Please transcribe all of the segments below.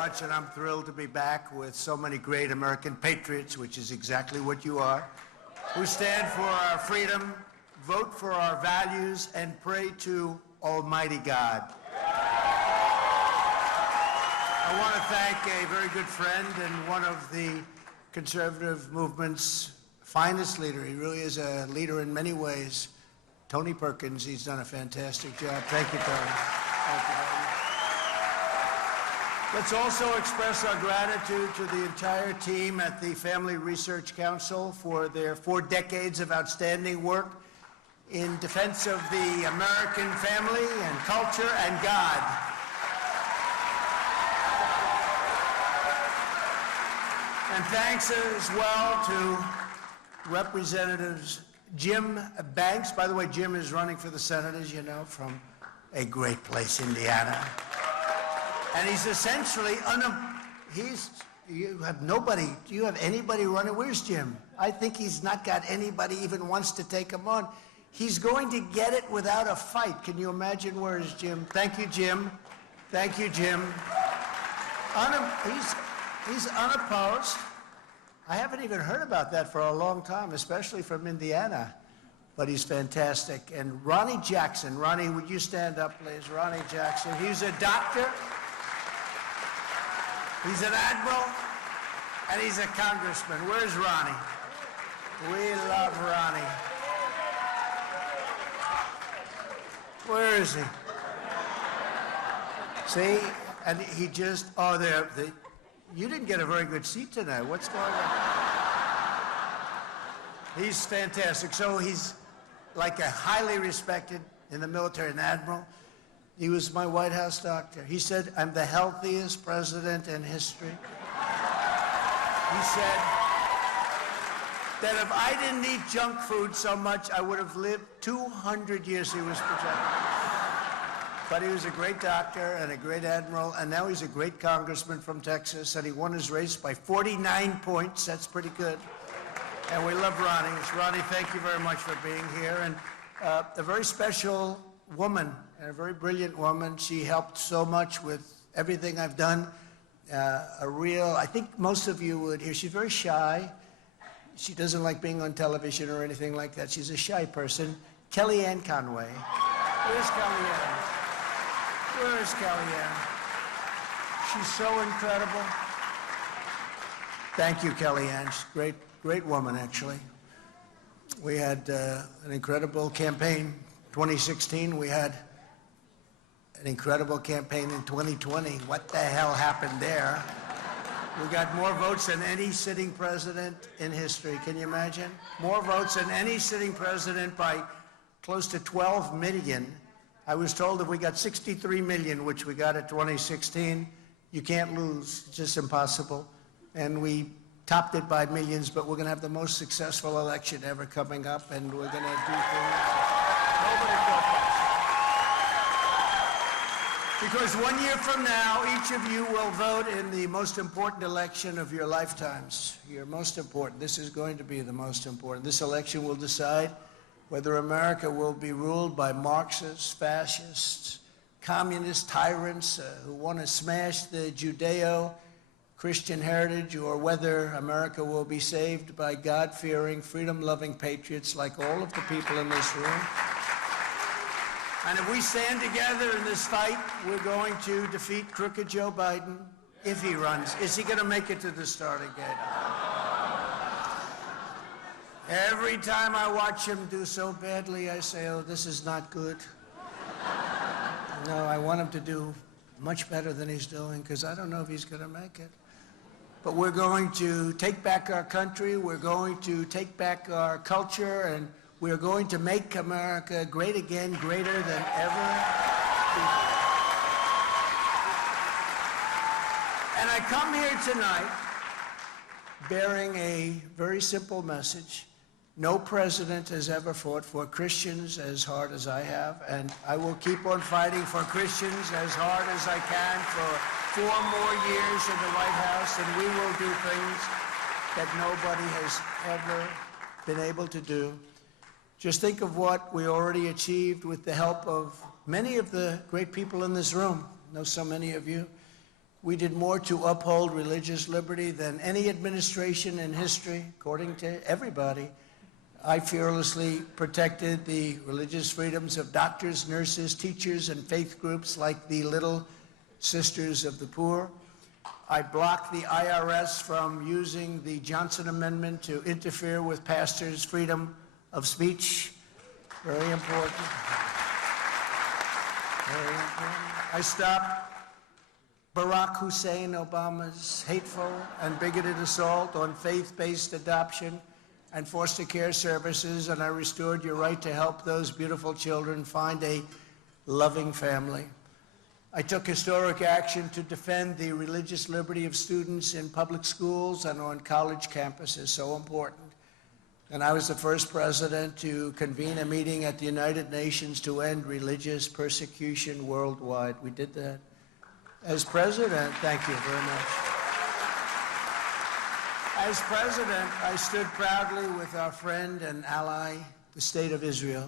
much, and I'm thrilled to be back with so many great American patriots, which is exactly what you are, who stand for our freedom, vote for our values, and pray to Almighty God. I want to thank a very good friend and one of the conservative movement's finest leader. He really is a leader in many ways. Tony Perkins, he's done a fantastic job. Thank you, Tony. Thank you very much. Let's also express our gratitude to the entire team at the Family Research Council for their 4 decades of outstanding work in defense of the American family and culture and God. And thanks as well to Representatives Jim Banks. By the way, Jim is running for the Senate, as you know, from a great place, Indiana. And he's essentially, you have nobody, do you have anybody running? Where's Jim? I think he's not got anybody even wants to take him on. He's going to get it without a fight. Can you imagine? Where is Jim? Thank you, Jim. Thank you, Jim. He's unopposed. I haven't even heard about that for a long time, especially from Indiana. But he's fantastic. And Ronnie Jackson. Ronnie, would you stand up, please? Ronnie Jackson. He's a doctor. He's an admiral. And he's a congressman. Where's Ronnie? We love Ronnie. Where is he? See? And he just, you didn't get a very good seat tonight. What's going on? He's fantastic. So he's like a highly respected in the military, an admiral. He was my White House doctor. He said, I'm the healthiest president in history. He said that if I didn't eat junk food so much, I would have lived 200 years, he was projecting. But he was a great doctor and a great admiral, and now he's a great congressman from Texas, and he won his race by 49 points. That's pretty good. And we love Ronnie. Ronnie, thank you very much for being here. And a very special woman, and a very brilliant woman. She helped so much with everything I've done. I think most of you would hear, she's very shy. She doesn't like being on television or anything like that. She's a shy person. Kellyanne Conway. Where's Kellyanne? Where is Kellyanne? She's so incredible. Thank you, Kellyanne. She's a great woman, actually. We had an incredible campaign. 2016, we had an incredible campaign in 2020. What the hell happened there? We got more votes than any sitting president in history. Can you imagine? More votes than any sitting president by close to 12 million. I was told if we got 63 million, which we got at 2016, you can't lose. It's just impossible. And we topped it by millions, but we're going to have the most successful election ever coming up, and we're going to do things nobody thought possible. Because 1 year from now, each of you will vote in the most important election of your lifetimes. Your most important. This is going to be the most important. This election will decide whether America will be ruled by Marxists, fascists, communist tyrants who want to smash the Judeo-Christian heritage, or whether America will be saved by God-fearing, freedom-loving patriots like all of the people in this room. And if we stand together in this fight, we're going to defeat crooked Joe Biden if he runs. Is he going to make it to the starting gate? Every time I watch him do so badly, I say, oh, this is not good. No, I want him to do much better than he's doing, because I don't know if he's going to make it. But we're going to take back our country, we're going to take back our culture, and we're going to make America great again, greater than ever before. And I come here tonight bearing a very simple message. No president has ever fought for Christians as hard as I have, and I will keep on fighting for Christians as hard as I can for 4 more years in the White House, and we will do things that nobody has ever been able to do. Just think of what we already achieved with the help of many of the great people in this room. I know so many of you. We did more to uphold religious liberty than any administration in history, according to everybody. I fearlessly protected the religious freedoms of doctors, nurses, teachers, and faith groups like the Little Sisters of the Poor. I blocked the IRS from using the Johnson Amendment to interfere with pastors' freedom of speech. Very important. Very important. I stopped Barack Hussein Obama's hateful and bigoted assault on faith-based adoption and foster care services, and I restored your right to help those beautiful children find a loving family. I took historic action to defend the religious liberty of students in public schools and on college campuses, so important. And I was the first president to convene a meeting at the United Nations to end religious persecution worldwide. We did that. As president, thank you very much. As president, I stood proudly with our friend and ally, the State of Israel.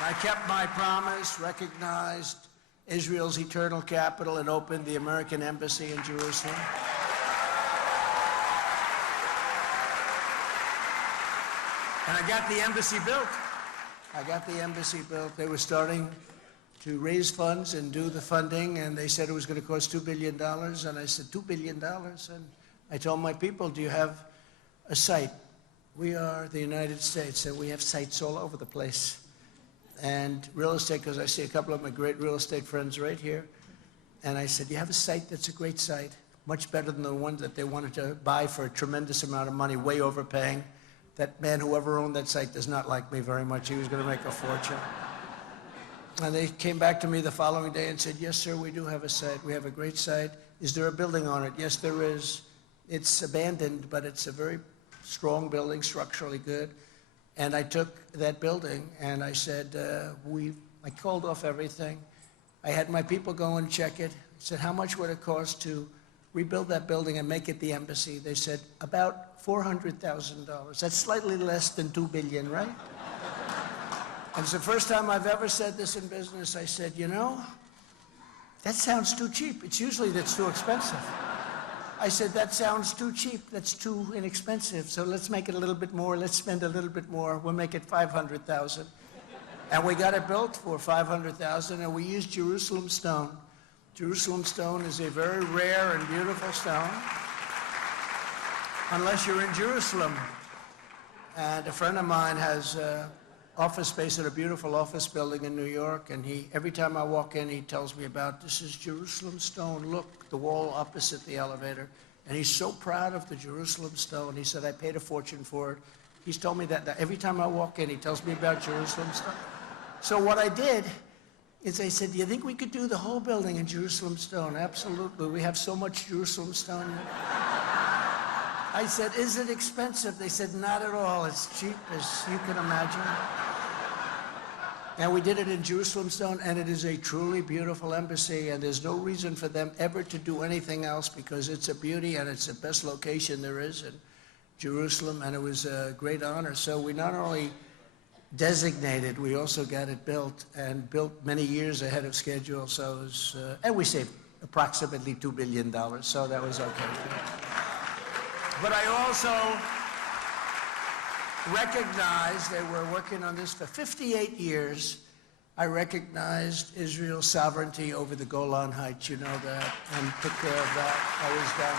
I kept my promise, recognized Israel's eternal capital, and opened the American embassy in Jerusalem. And I got the embassy built. They were starting to raise funds and do the funding, and they said it was going to cost $2 billion. And I said, $2 billion? And I told my people, do you have a site? We are the United States, and we have sites all over the place. And real estate, because I see a couple of my great real estate friends right here. And I said, you have a site that's a great site, much better than the one that they wanted to buy for a tremendous amount of money, way overpaying. That man, whoever owned that site, does not like me very much. He was going to make a fortune. And they came back to me the following day and said, yes, sir, we do have a site. We have a great site. Is there a building on it? Yes, there is. It's abandoned, but it's a very strong building, structurally good. And I took that building and I said, I called off everything. I had my people go and check it. I said, how much would it cost to rebuild that building and make it the embassy? They said, about $400,000. That's slightly less than $2 billion, right? And it's the first time I've ever said this in business. I said, you know, that sounds too cheap. It's usually that's too expensive. I said, that sounds too cheap. That's too inexpensive. So let's make it a little bit more. Let's spend a little bit more. We'll make it $500,000. And we got it built for $500,000, and we used Jerusalem stone. Jerusalem stone is a very rare and beautiful stone, unless you're in Jerusalem. And a friend of mine has office space at a beautiful office building in New York, and every time I walk in, he tells me about, this is Jerusalem stone. Look, the wall opposite the elevator. And he's so proud of the Jerusalem stone. He said, I paid a fortune for it. He's told me that every time I walk in, he tells me about Jerusalem stone. So what I did is I said, do you think we could do the whole building in Jerusalem stone? Absolutely. We have so much Jerusalem stone. I said, is it expensive? They said, not at all. It's cheap as you can imagine. And we did it in Jerusalem stone, and it is a truly beautiful embassy, and there's no reason for them ever to do anything else because it's a beauty and it's the best location there is in Jerusalem, and it was a great honor. So we not only designated, we also got it built, and built many years ahead of schedule. So it was, and we saved approximately $2 billion, so that was okay. But I also recognized, they were working on this for 58 years, I recognized Israel's sovereignty over the Golan Heights, you know that, and took care of that. I was done.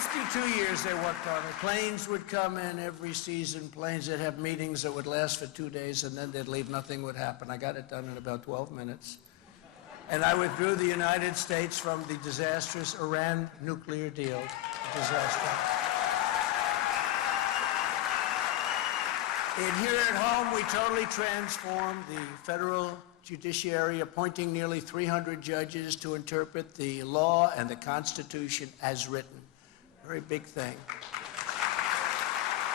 52 years they worked on it. Planes would come in every season, planes that have meetings that would last for 2 days, and then they'd leave, nothing would happen. I got it done in about 12 minutes. And I withdrew the United States from the disastrous Iran nuclear deal. Disaster. And here at home, we totally transformed the federal judiciary, appointing nearly 300 judges to interpret the law and the Constitution as written. Very big thing.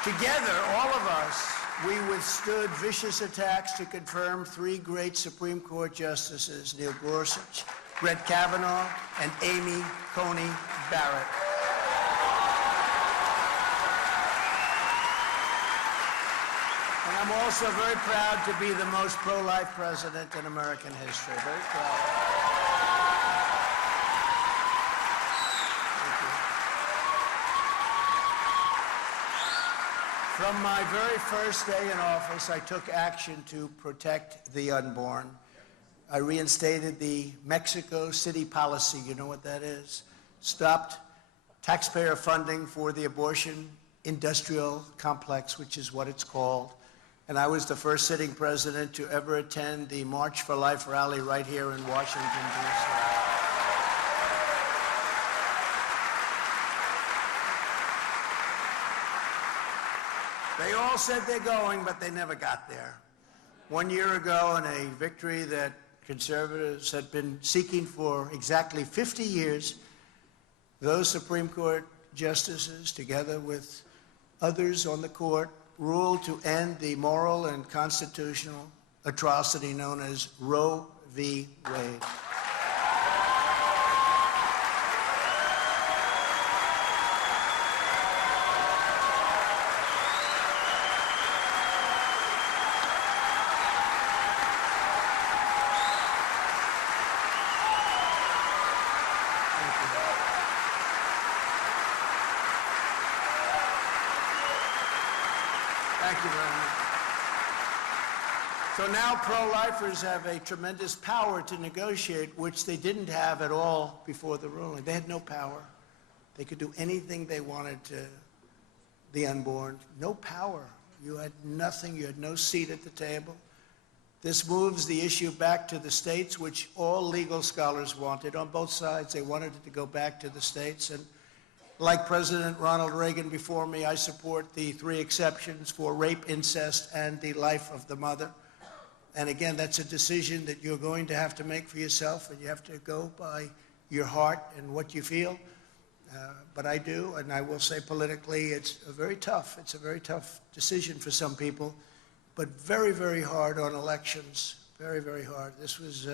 Together, all of us, we withstood vicious attacks to confirm 3 great Supreme Court justices, Neil Gorsuch, Brett Kavanaugh, and Amy Coney Barrett. And I'm also very proud to be the most pro-life president in American history. Very proud. Thank you. From my very first day in office, I took action to protect the unborn. I reinstated the Mexico City policy. You know what that is? Stopped taxpayer funding for the abortion industrial complex, which is what it's called. And I was the first sitting president to ever attend the March for Life rally right here in Washington, D.C. They all said they're going, but they never got there. 1 year ago, in a victory that conservatives had been seeking for exactly 50 years, those Supreme Court justices, together with others on the court, ruled to end the moral and constitutional atrocity known as Roe v. Wade. Thank you very much. So now pro-lifers have a tremendous power to negotiate, which they didn't have at all before the ruling. They had no power. They could do anything they wanted to the unborn. No power. You had nothing. You had no seat at the table. This moves the issue back to the states, which all legal scholars wanted. On both sides, they wanted it to go back to the states. And like President Ronald Reagan before me, I support the 3 exceptions for rape, incest, and the life of the mother. And again, that's a decision that you're going to have to make for yourself, and you have to go by your heart and what you feel. But I do, and I will say politically, it's a very tough decision for some people, but very, very hard on elections. Very, very hard. This was,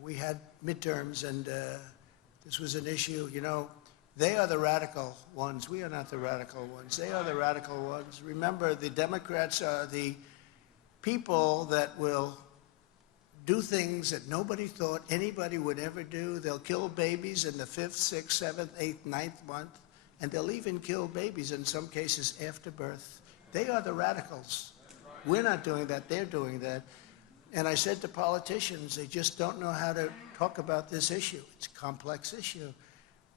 we had midterms, and this was an issue, you know. They are the radical ones. We are not the radical ones. They are the radical ones. Remember, the Democrats are the people that will do things that nobody thought anybody would ever do. They'll kill babies in the 5th, 6th, 7th, 8th, 9th month, and they'll even kill babies in some cases after birth. They are the radicals. We're not doing that. They're doing that. And I said to politicians, they just don't know how to talk about this issue. It's a complex issue.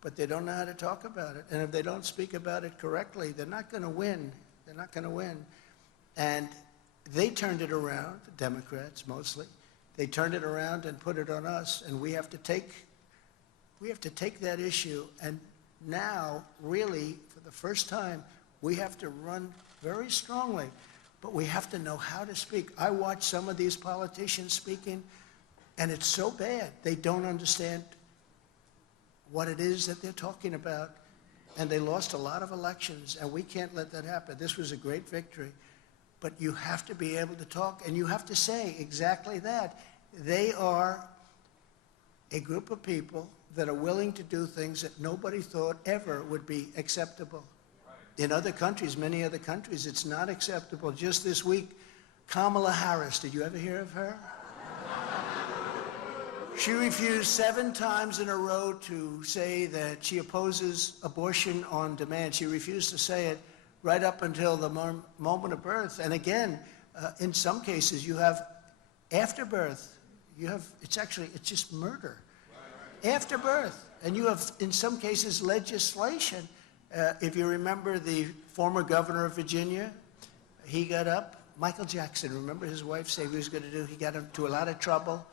But they don't know how to talk about it. And if they don't speak about it correctly, they're not going to win. They're not going to win. And they turned it around, the Democrats mostly. They turned it around and put it on us. And we have to take that issue. And now, really, for the first time, we have to run very strongly. But we have to know how to speak. I watch some of these politicians speaking, and it's so bad. They don't understand what it is that they're talking about, and they lost a lot of elections, and we can't let that happen. This was a great victory, but you have to be able to talk, and you have to say exactly that. They are a group of people that are willing to do things that nobody thought ever would be acceptable. In other countries, many other countries, it's not acceptable. Just this week, Kamala Harris, did you ever hear of her? She refused 7 times in a row to say that she opposes abortion on demand. She refused to say it right up until the moment of birth. And again, in some cases, you have after birth. It's just murder. After birth. And you have, in some cases, legislation. If you remember the former governor of Virginia, he got up. Michael Jackson, remember his wife said he was going to do, he got into a lot of trouble.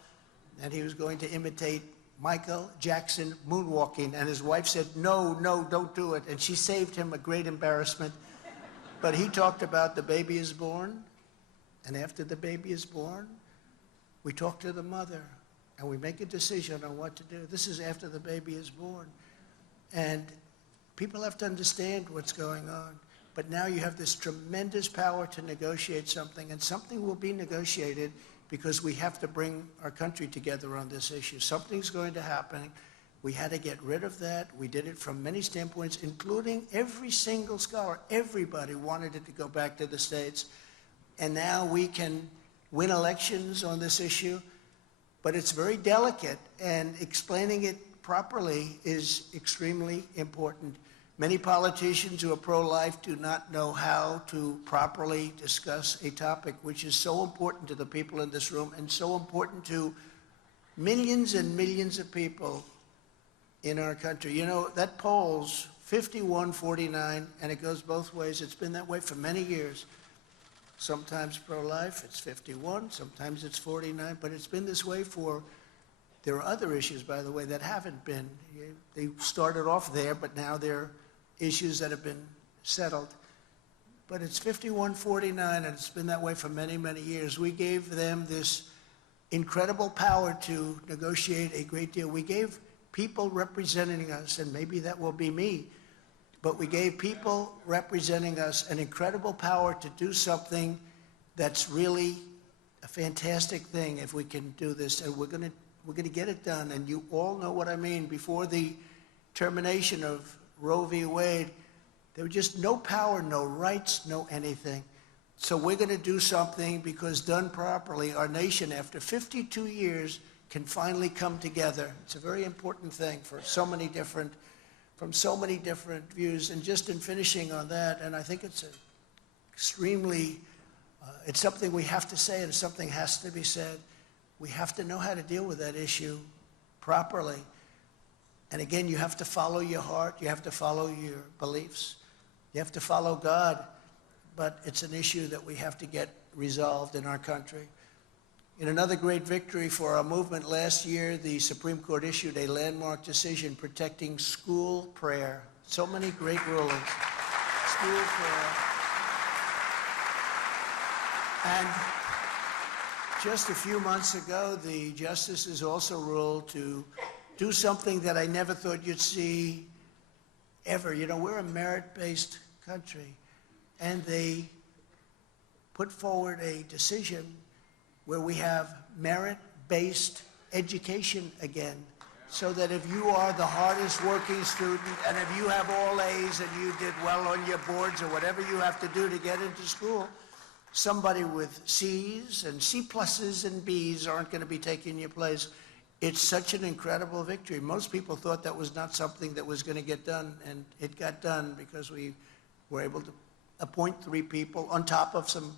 And he was going to imitate Michael Jackson moonwalking. And his wife said, no, don't do it. And she saved him a great embarrassment. But he talked about the baby is born. And after the baby is born, we talk to the mother. And we make a decision on what to do. This is after the baby is born. And people have to understand what's going on. But now you have this tremendous power to negotiate something. And something will be negotiated because we have to bring our country together on this issue. Something's going to happen. We had to get rid of that. We did it from many standpoints, including every single scholar. Everybody wanted it to go back to the states. and now we can win elections on this issue, but it's very delicate, and explaining it properly is extremely important. Many politicians who are pro-life do not know how to properly discuss a topic which is so important to the people in this room and so important to millions and millions of people in our country. You know, that poll's 51-49, and it goes both ways. It's been that way for many years. Sometimes pro-life, it's 51, sometimes it's 49, but it's been this way for, there are other issues, by the way, that haven't been. They started off there, but now they're issues that have been settled. But it's 51-49, and it's been that way for many, many years. We gave them this incredible power to negotiate a great deal. We gave people representing us, and maybe that will be me, but we gave people representing us an incredible power to do something that's really a fantastic thing if we can do this, and we're going to get it done. And you all know what I mean. Before the termination of Roe v. Wade, there was just no power, no rights, no anything. So we're going to do something, because done properly, our nation, after 52 years, can finally come together. It's a very important thing for so many different, from so many different views. And just in finishing on that, and I think it's extremely, it's something we have to say, and something has to be said. We have to know how to deal with that issue properly. And again, you have to follow your heart, you have to follow your beliefs, you have to follow God, but it's an issue that we have to get resolved in our country. In another great victory for our movement last year, the Supreme Court issued a landmark decision protecting school prayer. So many great rulings. School prayer. And just a few months ago, the justices also ruled to do something that I never thought you'd see ever. You know, we're a merit-based country, and they put forward a decision where we have merit-based education again, so that if you are the hardest working student, and if you have all A's and you did well on your boards or whatever you have to do to get into school, somebody with C's and C pluses and B's aren't going to be taking your place. It's such an incredible victory. Most people thought that was not something that was going to get done, and it got done because we were able to appoint 3 people on top of some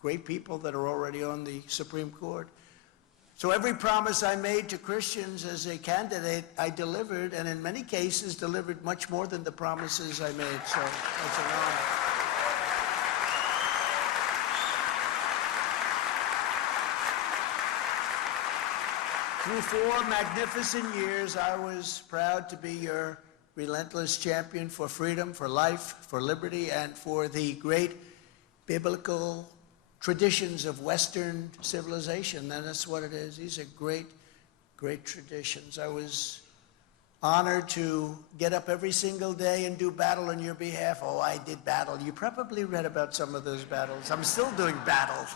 great people that are already on the Supreme Court. So every promise I made to Christians as a candidate, I delivered, and in many cases delivered much more than the promises I made. So it's an honor. Through 4 magnificent years, I was proud to be your relentless champion for freedom, for life, for liberty, and for the great biblical traditions of Western civilization. And that's what it is. These are great, great traditions. I was honored to get up every single day and do battle on your behalf. Oh, I did battle. You probably read about some of those battles. I'm still doing battle,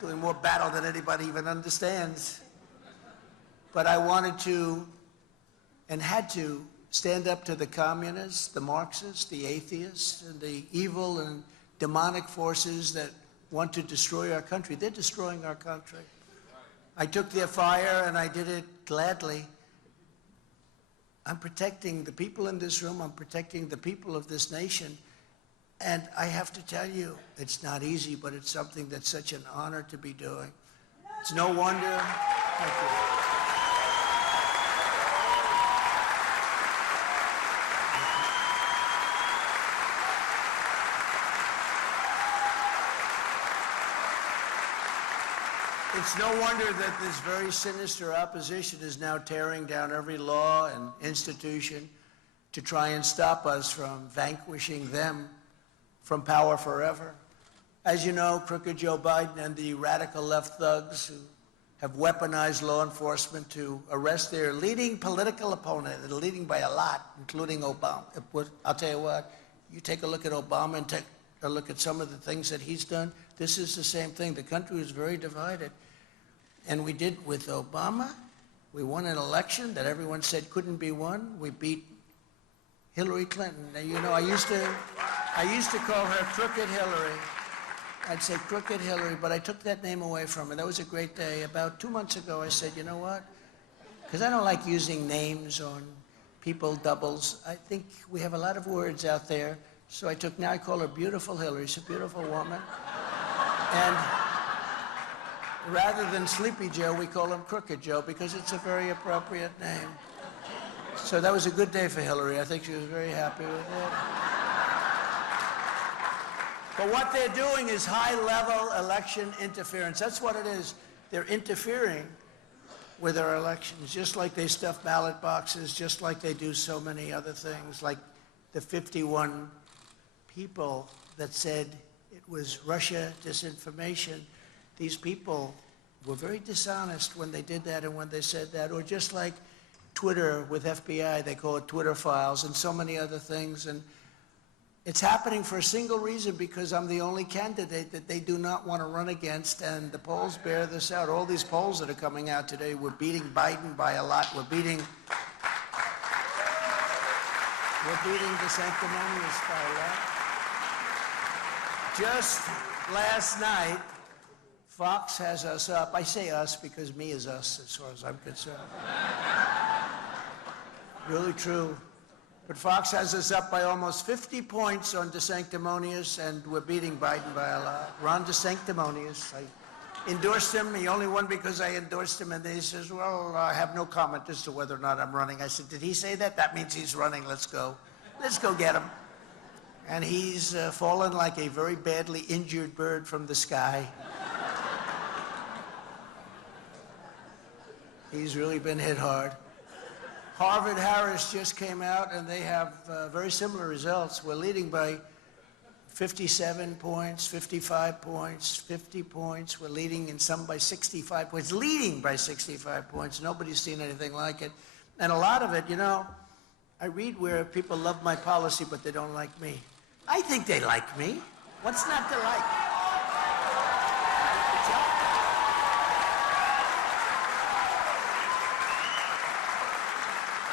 doing more battle than anybody even understands. But I wanted to and had to stand up to the communists, the Marxists, the atheists, and the evil and demonic forces that want to destroy our country. They're destroying our country. I took their fire, and I did it gladly. I'm protecting the people in this room. I'm protecting the people of this nation. And I have to tell you, it's not easy, but it's something that's such an honor to be doing. It's no wonder. Thank you. It's no wonder that this very sinister opposition is now tearing down every law and institution to try and stop us from vanquishing them from power forever. As you know, crooked Joe Biden and the radical left thugs who have weaponized law enforcement to arrest their leading political opponent, and leading by a lot, including Obama. I'll tell you what, you take a look at Obama and take a look at some of the things that he's done. This is the same thing. The country is very divided. And we did with Obama. We won an election that everyone said couldn't be won. We beat Hillary Clinton. Now, you know, I used to call her Crooked Hillary. I'd say Crooked Hillary, but I took that name away from her. That was a great day. About 2 months ago, I said, you know what? Because I don't like using names on people, doubles. I think we have a lot of words out there. So now I call her Beautiful Hillary. She's a beautiful woman. And rather than Sleepy Joe, we call him Crooked Joe because it's a very appropriate name. So that was a good day for Hillary. I think she was very happy with it. But what they're doing is high-level election interference. That's what it is. They're interfering with our elections, just like they stuff ballot boxes, just like they do so many other things, like the 51 people that said it was Russia disinformation. These people were very dishonest when they did that and when they said that, or just like Twitter with FBI, they call it Twitter files, and so many other things. And it's happening for a single reason, because I'm the only candidate that they do not want to run against, and the polls bear this out. All these polls that are coming out today, we're beating Biden by a lot. We're beating the sanctimonious by a lot. Just last night, Fox has us up. I say us because me is us as far as I'm concerned. Really true. But Fox has us up by almost 50 points on DeSanctimonious, and we're beating Biden by a lot. Ron DeSanctimonious. I endorsed him. He only won because I endorsed him, and then he says, well, I have no comment as to whether or not I'm running. I said, did he say that? That means he's running. Let's go. Let's go get him. And he's fallen like a very badly injured bird from the sky. He's really been hit hard. Harvard-Harris just came out, and they have very similar results. We're leading by 57 points, 55 points, 50 points. We're leading in some by 65 points, leading by 65 points. Nobody's seen anything like it. And a lot of it, you know, I read where people love my policy, but they don't like me. I think they like me. What's not to like?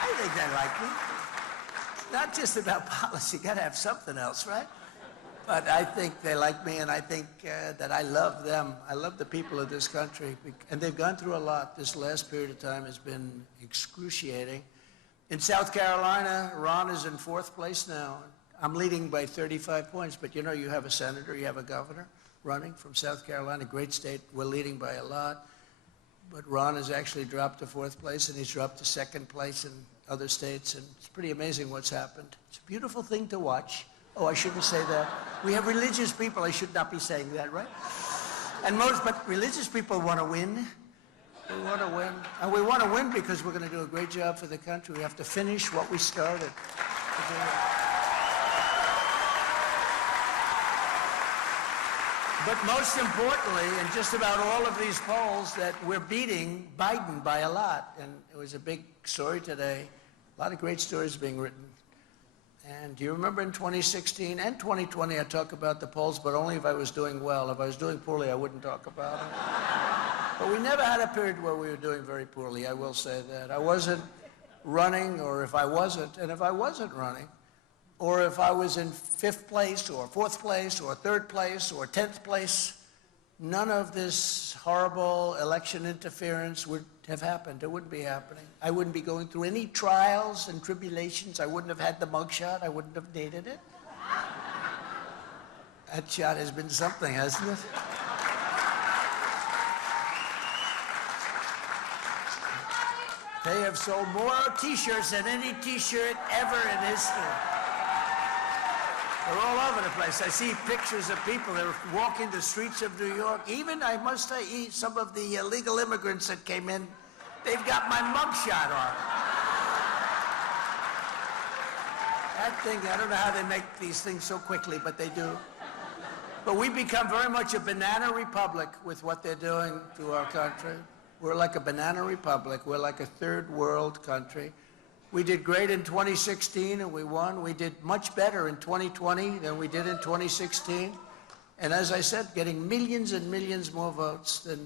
I think they like me. Not just about policy, got to have something else, right? But I think they like me, and I think that I love them. I love the people of this country, and they've gone through a lot. This last period of time has been excruciating. In South Carolina, Ron is in 4th place now. I'm leading by 35 points, but you know, you have a senator, you have a governor running from South Carolina, great state. We're leading by a lot. But Ron has actually dropped to 4th place, and he's dropped to 2nd place in other states, and it's pretty amazing what's happened. It's a beautiful thing to watch. Oh, I shouldn't say that. We have religious people. I should not be saying that, right? But religious people want to win. We want to win. And we want to win because we're going to do a great job for the country. We have to finish what we started. But most importantly, in just about all of these polls, that we're beating Biden by a lot. And it was a big story today. A lot of great stories being written. And do you remember in 2016 and 2020, I talk about the polls, but only if I was doing well. If I was doing poorly, I wouldn't talk about it. But we never had a period where we were doing very poorly, I will say that. I wasn't running, or if I wasn't, and if I wasn't running, or if I was in 5th place, or 4th place, or 3rd place, or 10th place, none of this horrible election interference would have happened. It wouldn't be happening. I wouldn't be going through any trials and tribulations. I wouldn't have had the mugshot. I wouldn't have dated it. That shot has been something, hasn't it? They have sold more T-shirts than any T-shirt ever in history. They're all over the place. I see pictures of people that are walking the streets of New York. Even, I must say, some of the illegal immigrants that came in, they've got my mugshot on. That thing, I don't know how they make these things so quickly, but they do. But we become very much a banana republic with what they're doing to our country. We're like a banana republic. We're like a 3rd world country. We did great in 2016, and we won. We did much better in 2020 than we did in 2016. And as I said, getting millions and millions more votes than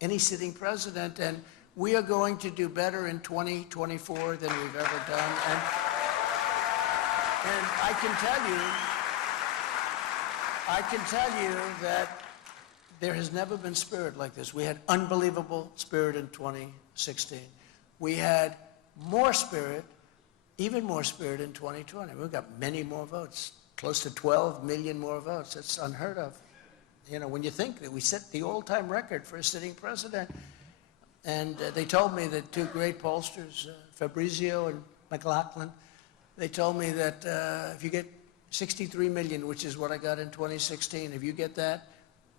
any sitting president. And we are going to do better in 2024 than we've ever done. And I can tell you, I can tell you that there has never been spirit like this. We had unbelievable spirit in 2016. We had more spirit, even more spirit in 2020. We got many more votes, close to 12 million more votes. That's unheard of. You know, when you think that we set the all-time record for a sitting president, and they told me that two great pollsters, Fabrizio and McLaughlin, they told me that if you get 63 million, which is what I got in 2016, if you get that,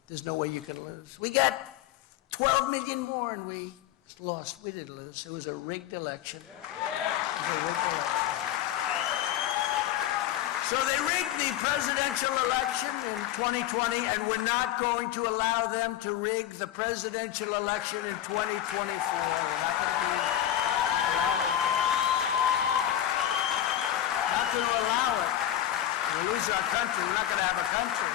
there's no way you can lose. We got 12 million more and we lost. We didn't lose. It was a rigged election. It was a rigged election. So they rigged the presidential election in 2020, and we're not going to allow them to rig the presidential election in 2024. We're not going to allow it. We'll lose our country. We're not going to have a country.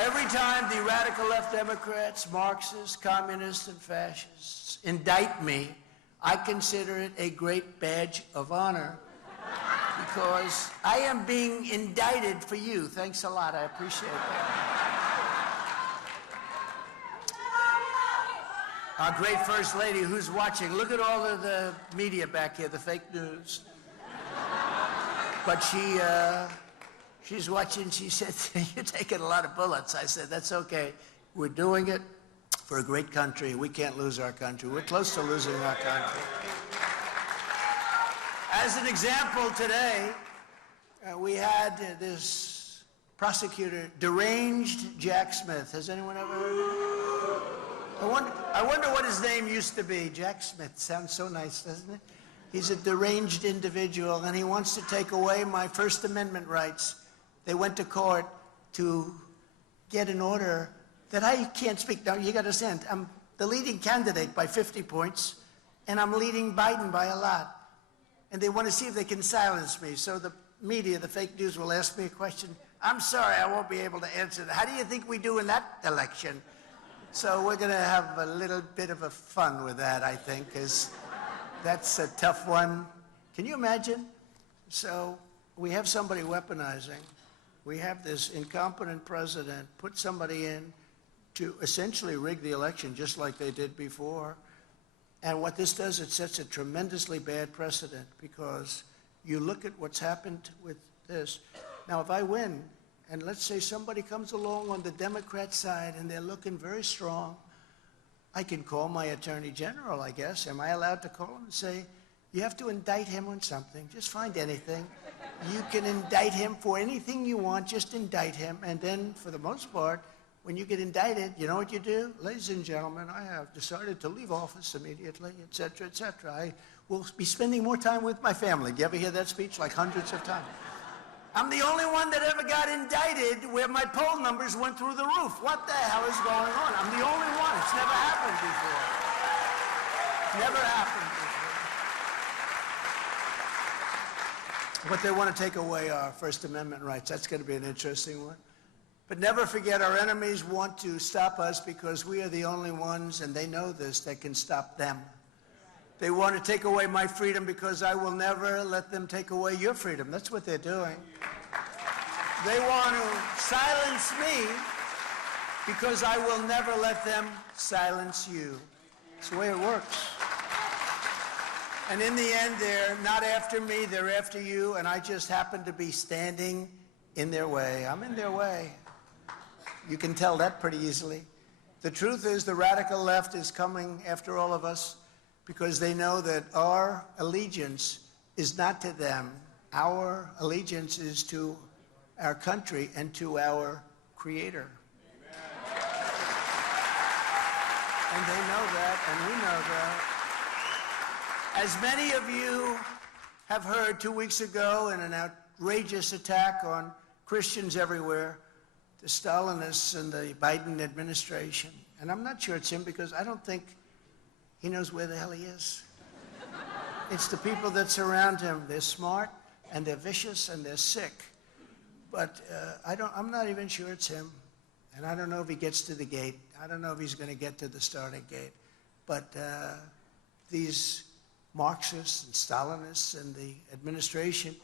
Every time the radical left Democrats, Marxists, communists, and fascists indict me, I consider it a great badge of honor because I am being indicted for you. Thanks a lot. I appreciate that. Our great First Lady who's watching. Look at all of the media back here, the fake news. But she's watching. She said, "You're taking a lot of bullets." I said, "That's okay. We're doing it for a great country. We can't lose our country. We're close to losing our country." As an example, today, we had this prosecutor, deranged Jack Smith. Has anyone ever heard of him? I wonder what his name used to be. Jack Smith sounds so nice, doesn't it? He's a deranged individual, and he wants to take away my First Amendment rights. They went to court to get an order that I can't speak. Now, you got to understand, I'm the leading candidate by 50 points, and I'm leading Biden by a lot. And they want to see if they can silence me. So the media, the fake news, will ask me a question. I'm sorry, I won't be able to answer that. How do you think we do in that election? So we're going to have a little bit of a fun with that, I think, because that's a tough one. Can you imagine? So we have somebody weaponizing. We have this incompetent president put somebody in to essentially rig the election just like they did before. And what this does, it sets a tremendously bad precedent because you look at what's happened with this. Now, if I win, and let's say somebody comes along on the Democrat side and they're looking very strong, I can call my attorney general, I guess. Am I allowed to call him and say, you have to indict him on something. Just find anything. You can indict him for anything you want. Just indict him. And then, for the most part, when you get indicted, you know what you do? Ladies and gentlemen, I have decided to leave office immediately, et cetera, et cetera. I will be spending more time with my family. Do you ever hear that speech? Like hundreds of times. I'm the only one that ever got indicted where my poll numbers went through the roof. What the hell is going on? I'm the only one. It's never happened before. Never happened before. But they want to take away our First Amendment rights. That's going to be an interesting one. But never forget, our enemies want to stop us because we are the only ones, and they know this, that can stop them. They want to take away my freedom because I will never let them take away your freedom. That's what they're doing. They want to silence me because I will never let them silence you. It's the way it works. And in the end, they're not after me, they're after you, and I just happen to be standing in their way. I'm in their way. You can tell that pretty easily. The truth is the radical left is coming after all of us because they know that our allegiance is not to them. Our allegiance is to our country and to our Creator. Amen. And they know that, and we know that. As many of you have heard 2 weeks ago in an outrageous attack on Christians everywhere, the Stalinists and the Biden administration. And I'm not sure it's him because I don't think he knows where the hell he is. It's the people that surround him. They're smart and they're vicious and they're sick. But I'm not even sure it's him. And I don't know if he gets to the gate. I don't know if he's going to get to the starting gate. But these Marxists and Stalinists and the administration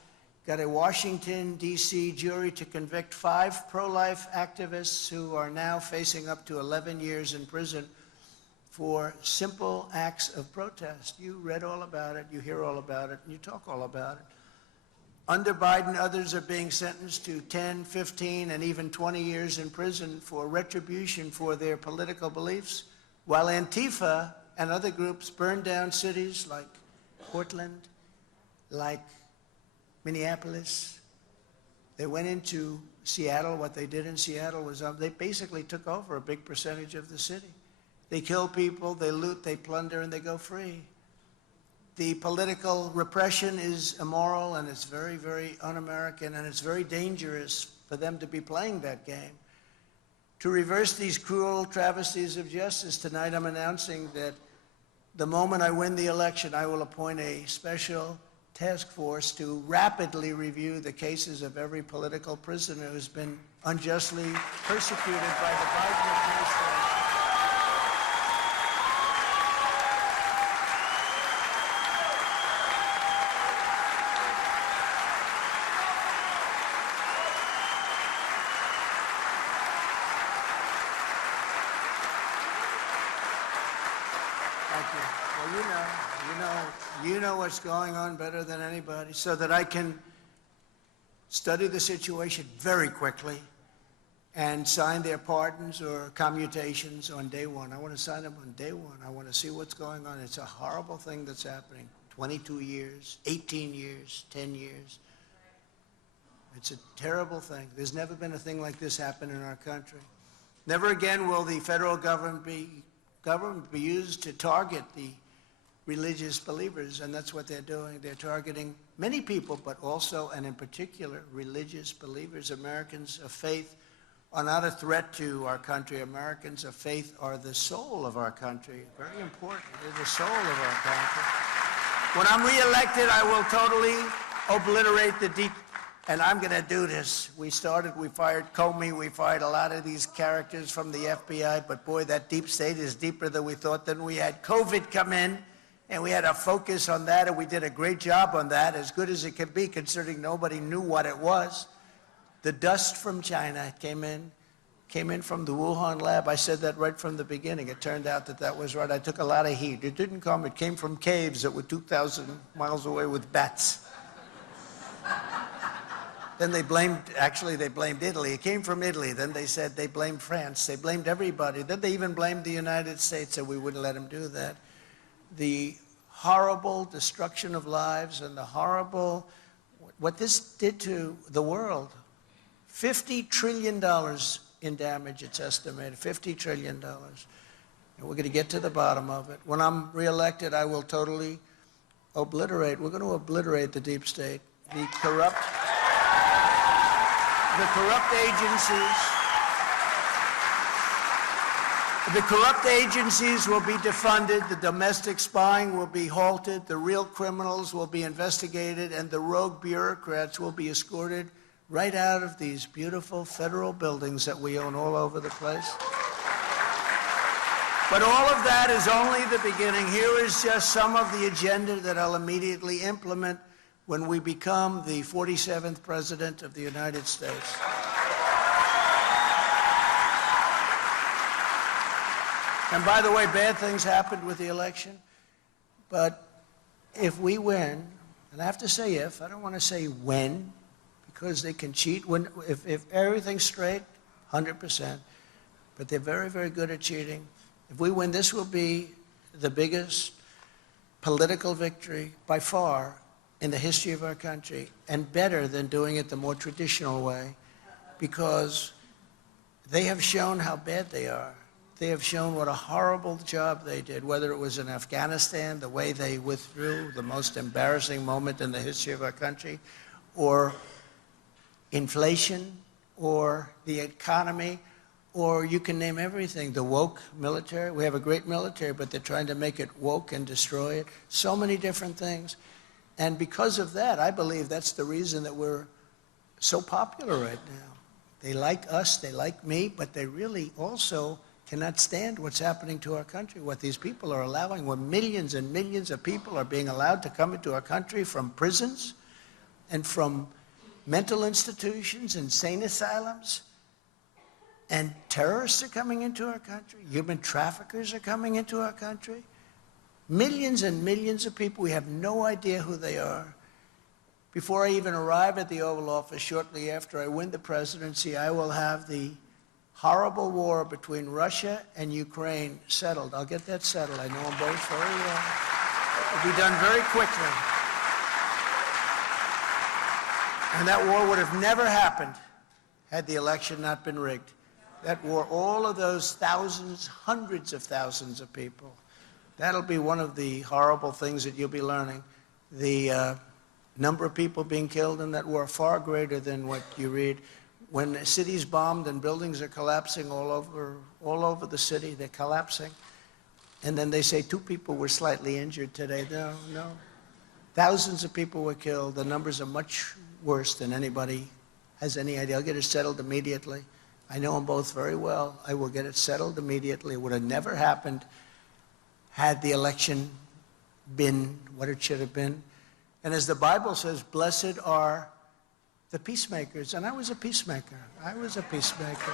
got a Washington, D.C. jury to convict 5 pro-life activists who are now facing up to 11 years in prison for simple acts of protest. You read all about it, you hear all about it, and you talk all about it. Under Biden, others are being sentenced to 10, 15, and even 20 years in prison for retribution for their political beliefs, while Antifa and other groups burned down cities like Portland, like Minneapolis. They went into Seattle. What they did in Seattle was they basically took over a big percentage of the city. They kill people, they loot, they plunder, and they go free. The political repression is immoral, and it's very, very un-American, and it's very dangerous for them to be playing that game. To reverse these cruel travesties of justice, tonight I'm announcing that the moment I win the election, I will appoint a special task force to rapidly review the cases of every political prisoner who's been unjustly persecuted by the Biden administration. You know what's going on better than anybody, so that I can study the situation very quickly and sign their pardons or commutations on day one. I want to sign them on day one. I want to see what's going on. It's a horrible thing that's happening. 22 years, 18 years, 10 years. It's a terrible thing. There's never been a thing like this happen in our country. Never again will the federal government be used to target the religious believers, and that's what they're doing. They're targeting many people, but also, and in particular, religious believers. Americans of faith are not a threat to our country. Americans of faith are the soul of our country. Very important. They're the soul of our country. When I'm reelected, I will totally obliterate the deep, and I'm going to do this. We fired Comey, we fired a lot of these characters from the FBI, but boy, that deep state is deeper than we thought. Then we had COVID come in, and we had to focus on that, and we did a great job on that, as good as it could be, considering nobody knew what it was. The dust from China came in from the Wuhan lab. I said that right from the beginning. It turned out that was right. I took a lot of heat. It didn't come. It came from caves that were 2,000 miles away with bats. Then they blamed Italy. It came from Italy. Then they said they blamed France. They blamed everybody. Then they even blamed the United States, and we wouldn't let them do that. The horrible destruction of lives and the horrible, what this did to the world. $50 trillion in damage, it's estimated, $50 trillion. And we're going to get to the bottom of it. When I'm reelected, I will totally we're going to obliterate the deep state, the corrupt agencies. The corrupt agencies will be defunded, the domestic spying will be halted, the real criminals will be investigated, and the rogue bureaucrats will be escorted right out of these beautiful federal buildings that we own all over the place. But all of that is only the beginning. Here is just some of the agenda that I'll immediately implement when we become the 47th President of the United States. And by the way, bad things happened with the election, but if we win, and I have to say if, I don't want to say when, because they can cheat. If everything's straight, 100%, but they're very, very good at cheating. If we win, this will be the biggest political victory by far in the history of our country, and better than doing it the more traditional way, because they have shown how bad they are. They have shown what a horrible job they did, whether it was in Afghanistan, the way they withdrew, the most embarrassing moment in the history of our country, or inflation, or the economy, or you can name everything. The woke military. We have a great military, but they're trying to make it woke and destroy it. So many different things. And because of that, I believe that's the reason that we're so popular right now. They like us, they like me, but they really also cannot stand what's happening to our country, what these people are allowing, when millions and millions of people are being allowed to come into our country from prisons and from mental institutions, insane asylums, and terrorists are coming into our country. Human traffickers are coming into our country. Millions and millions of people, we have no idea who they are. Before I even arrive at the Oval Office, shortly after I win the presidency, I will have the horrible war between Russia and Ukraine settled. I'll get that settled. I know them both very well. It'll be done very quickly. And that war would have never happened had the election not been rigged. That war, all of those thousands, hundreds of thousands of people, that'll be one of the horrible things that you'll be learning. The number of people being killed in that war far greater than what you read. When cities bombed and buildings are collapsing all over the city, they're collapsing. And then they say 2 people were slightly injured today. No. Thousands of people were killed. The numbers are much worse than anybody has any idea. I'll get it settled immediately. I know them both very well. I will get it settled immediately. It would have never happened had the election been what it should have been. And as the Bible says, blessed are the peacemakers. And I was a peacemaker. I was a peacemaker.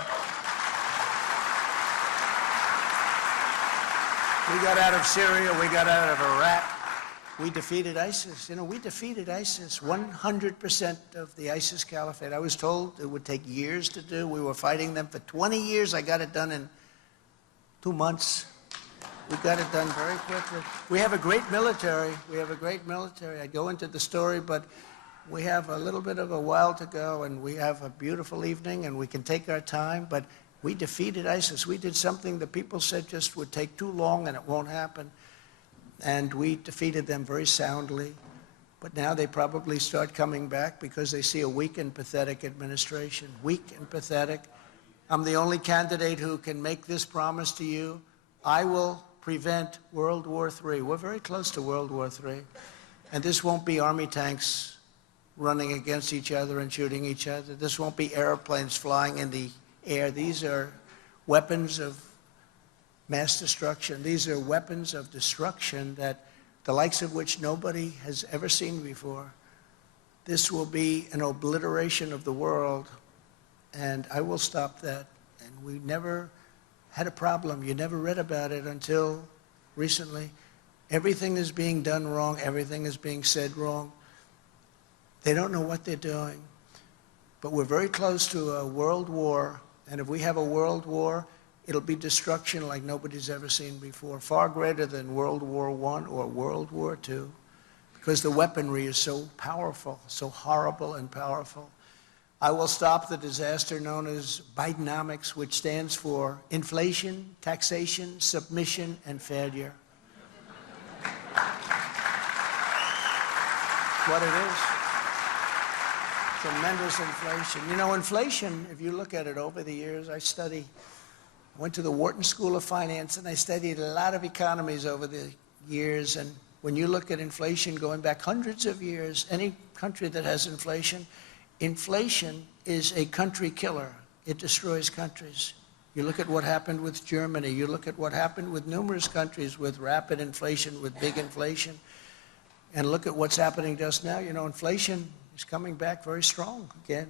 We got out of Syria. We got out of Iraq. We defeated ISIS. You know, we defeated ISIS, 100% of the ISIS caliphate. I was told it would take years to do. We were fighting them for 20 years. I got it done in 2 months. We got it done very quickly. We have a great military. We have a great military. I go into the story, but we have a little bit of a while to go, and we have a beautiful evening, and we can take our time. But we defeated ISIS. We did something that people said just would take too long, and it won't happen. And we defeated them very soundly. But now they probably start coming back because they see a weak and pathetic administration. Weak and pathetic. I'm the only candidate who can make this promise to you. I will prevent World War III. We're very close to World War III. And this won't be army tanks running against each other and shooting each other. This won't be airplanes flying in the air. These are weapons of mass destruction. These are weapons of destruction that the likes of which nobody has ever seen before. This will be an obliteration of the world, and I will stop that. And we never had a problem. You never read about it until recently. Everything is being done wrong. Everything is being said wrong. They don't know what they're doing. But we're very close to a world war, and if we have a world war, it'll be destruction like nobody's ever seen before, far greater than World War I or World War II, because the weaponry is so powerful, so horrible and powerful. I will stop the disaster known as Bidenomics, which stands for inflation, taxation, submission, and failure. That's what it is. Tremendous inflation. You know, inflation, if you look at it over the years, I went to the Wharton School of Finance, and I studied a lot of economies over the years. And when you look at inflation going back hundreds of years, any country that has inflation is a country killer. It destroys countries. You look at what happened with Germany. You look at what happened with numerous countries with rapid inflation, with big inflation. And look at what's happening just now. You know, inflation is coming back very strong again.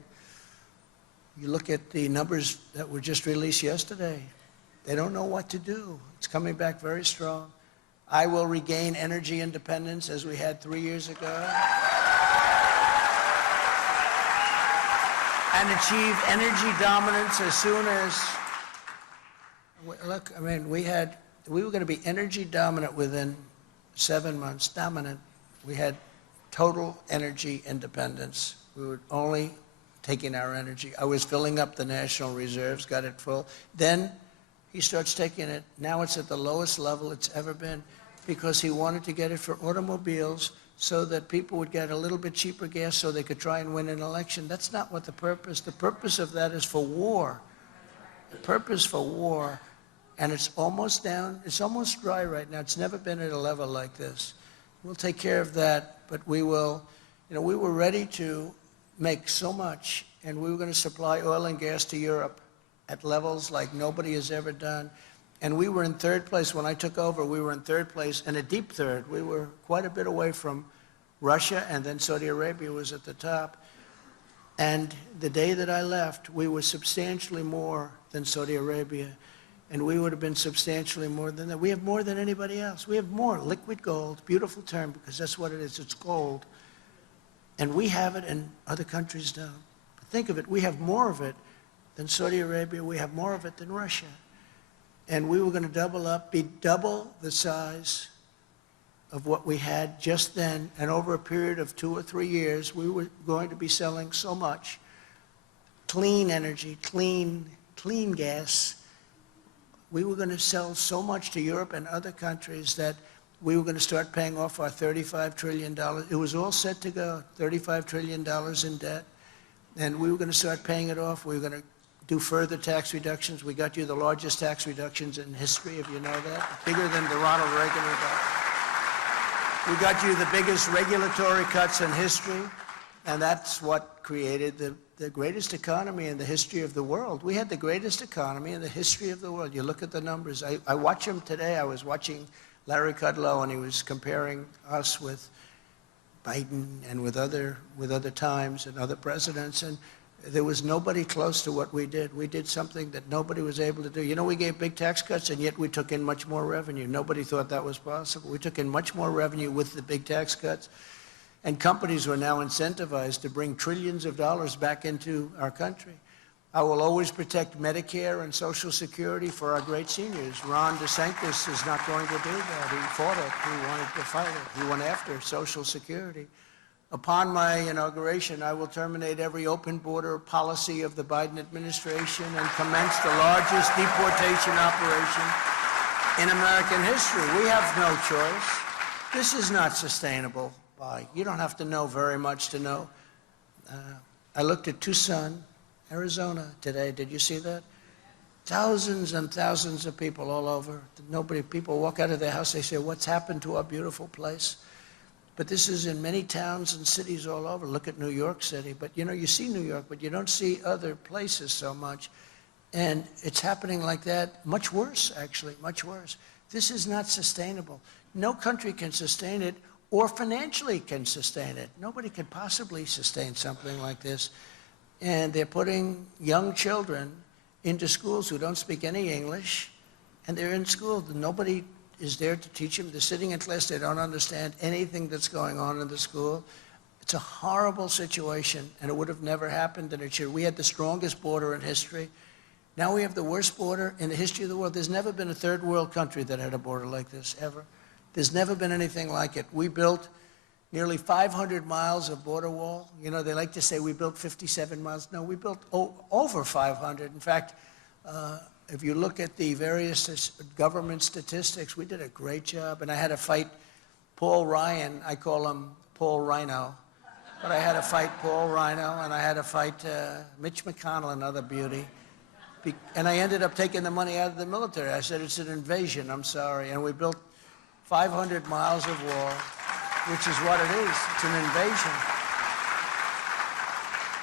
You look at the numbers that were just released yesterday. They don't know what to do. It's coming back very strong. I will regain energy independence as we had 3 years ago. And achieve energy dominance as soon as, look, I mean, we were going to be energy dominant within 7 months, dominant. We had total energy independence. We were only taking our energy. I was filling up the national reserves, got it full. Then he starts taking it. Now it's at the lowest level it's ever been because he wanted to get it for automobiles so that people would get a little bit cheaper gas so they could try and win an election. That's not what the purpose of that is for war. The purpose for war, and it's almost down, it's almost dry right now. It's never been at a level like this. We'll take care of that, but we will, you know, we were ready to make so much, and we were going to supply oil and gas to Europe at levels like nobody has ever done. And we were in third place. When I took over, we were in third place, and a deep third. We were quite a bit away from Russia, and then Saudi Arabia was at the top. And the day that I left, we were substantially more than Saudi Arabia, and we would have been substantially more than that. We have more than anybody else. We have more liquid gold, beautiful term, because that's what it is, it's gold. And we have it and other countries don't. But think of it, we have more of it than Saudi Arabia, we have more of it than Russia. And we were going to double up, be double the size of what we had just then, and over a period of 2 or 3 years, we were going to be selling so much clean energy, clean gas. We were going to sell so much to Europe and other countries that we were going to start paying off our $35 trillion. It was all set to go, $35 trillion in debt, and we were going to start paying it off. We were going to do further tax reductions. We got you the largest tax reductions in history, if you know that, bigger than the Ronald Reagan reduction. We got you the biggest regulatory cuts in history, and that's what created the greatest economy in the history of the world. We had the greatest economy in the history of the world. You look at the numbers. I watch them today. I was watching Larry Kudlow, and he was comparing us with Biden and with other times and other presidents, and there was nobody close to what we did. We did something that nobody was able to do. You know, we gave big tax cuts, and yet we took in much more revenue. Nobody thought that was possible. We took in much more revenue with the big tax cuts, and companies were now incentivized to bring trillions of dollars back into our country. I will always protect Medicare and Social Security for our great seniors. Ron DeSantis is not going to do that. He fought it. He wanted to fight it. He went after Social Security. Upon my inauguration, I will terminate every open border policy of the Biden administration and commence the largest deportation operation in American history. We have no choice. This is not sustainable. You don't have to know very much to know. I looked at Tucson, Arizona today. Did you see that? Thousands and thousands of people all over. People walk out of their house, they say, what's happened to our beautiful place? But this is in many towns and cities all over. Look at New York City. But, you know, you see New York, but you don't see other places so much. And it's happening like that, much worse, actually, much worse. This is not sustainable. No country can sustain it or financially can sustain it. Nobody can possibly sustain something like this. And they're putting young children into schools who don't speak any English, and they're in school. Nobody is there to teach them. They're sitting in class. They don't understand anything that's going on in the school. It's a horrible situation, and it would have never happened in a year. We had the strongest border in history. Now we have the worst border in the history of the world. There's never been a third world country that had a border like this, ever. There's never been anything like it. We built nearly 500 miles of border wall. You know, they like to say we built 57 miles. No, we built over 500. In fact, if you look at the various government statistics, we did a great job. And I had to fight Paul Ryan. I call him Paul Rhino. But I had to fight Paul Rhino, and I had to fight Mitch McConnell, another beauty. And I ended up taking the money out of the military. I said, it's an invasion, I'm sorry. And we built 500 miles of wall, which is what it is. It's an invasion.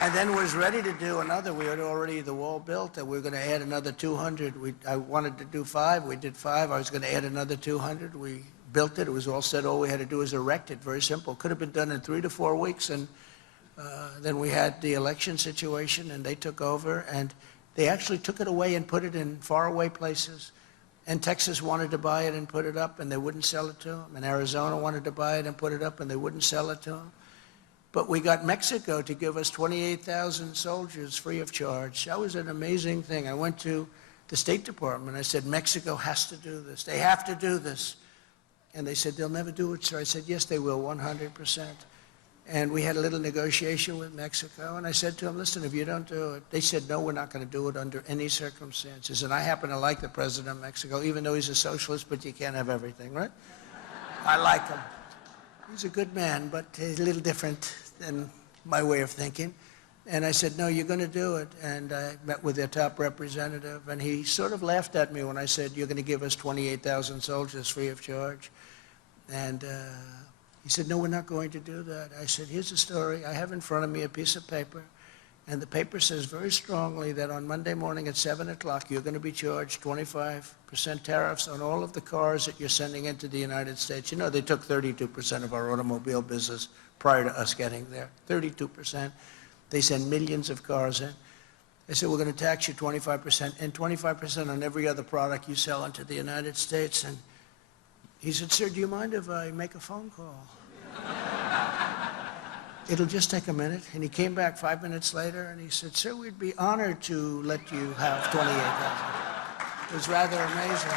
And then was ready to do another. We had already the wall built, and we were going to add another 200. I wanted to do 5. We did 5. I was going to add another 200. We built it. It was all set. All we had to do was erect it. Very simple. Could have been done in 3 to 4 weeks. And then we had the election situation, and they took over. And they actually took it away and put it in faraway places. And Texas wanted to buy it and put it up, and they wouldn't sell it to them. And Arizona wanted to buy it and put it up, and they wouldn't sell it to them. But we got Mexico to give us 28,000 soldiers free of charge. That was an amazing thing. I went to the State Department. I said, Mexico has to do this. They have to do this. And they said, they'll never do it, sir. I said, yes, they will, 100%. And we had a little negotiation with Mexico. And I said to them, listen, if you don't do it. They said, no, we're not going to do it under any circumstances. And I happen to like the president of Mexico, even though he's a socialist, but you can't have everything, right? I like him. He's a good man, but he's a little different than my way of thinking. And I said, no, you're going to do it. And I met with their top representative, and he sort of laughed at me when I said, you're going to give us 28,000 soldiers free of charge. And he said, no, we're not going to do that. I said, here's the story. I have in front of me a piece of paper, and the paper says very strongly that on Monday morning at 7 o'clock, you're going to be charged 25% tariffs on all of the cars that you're sending into the United States. You know, they took 32% of our automobile business prior to us getting there, 32%. They send millions of cars in. They said, we're going to tax you 25% and 25% on every other product you sell into the United States. And he said, sir, do you mind if I make a phone call? It'll just take a minute. And he came back 5 minutes later and he said, sir, we'd be honored to let you have $28,000. It was rather amazing.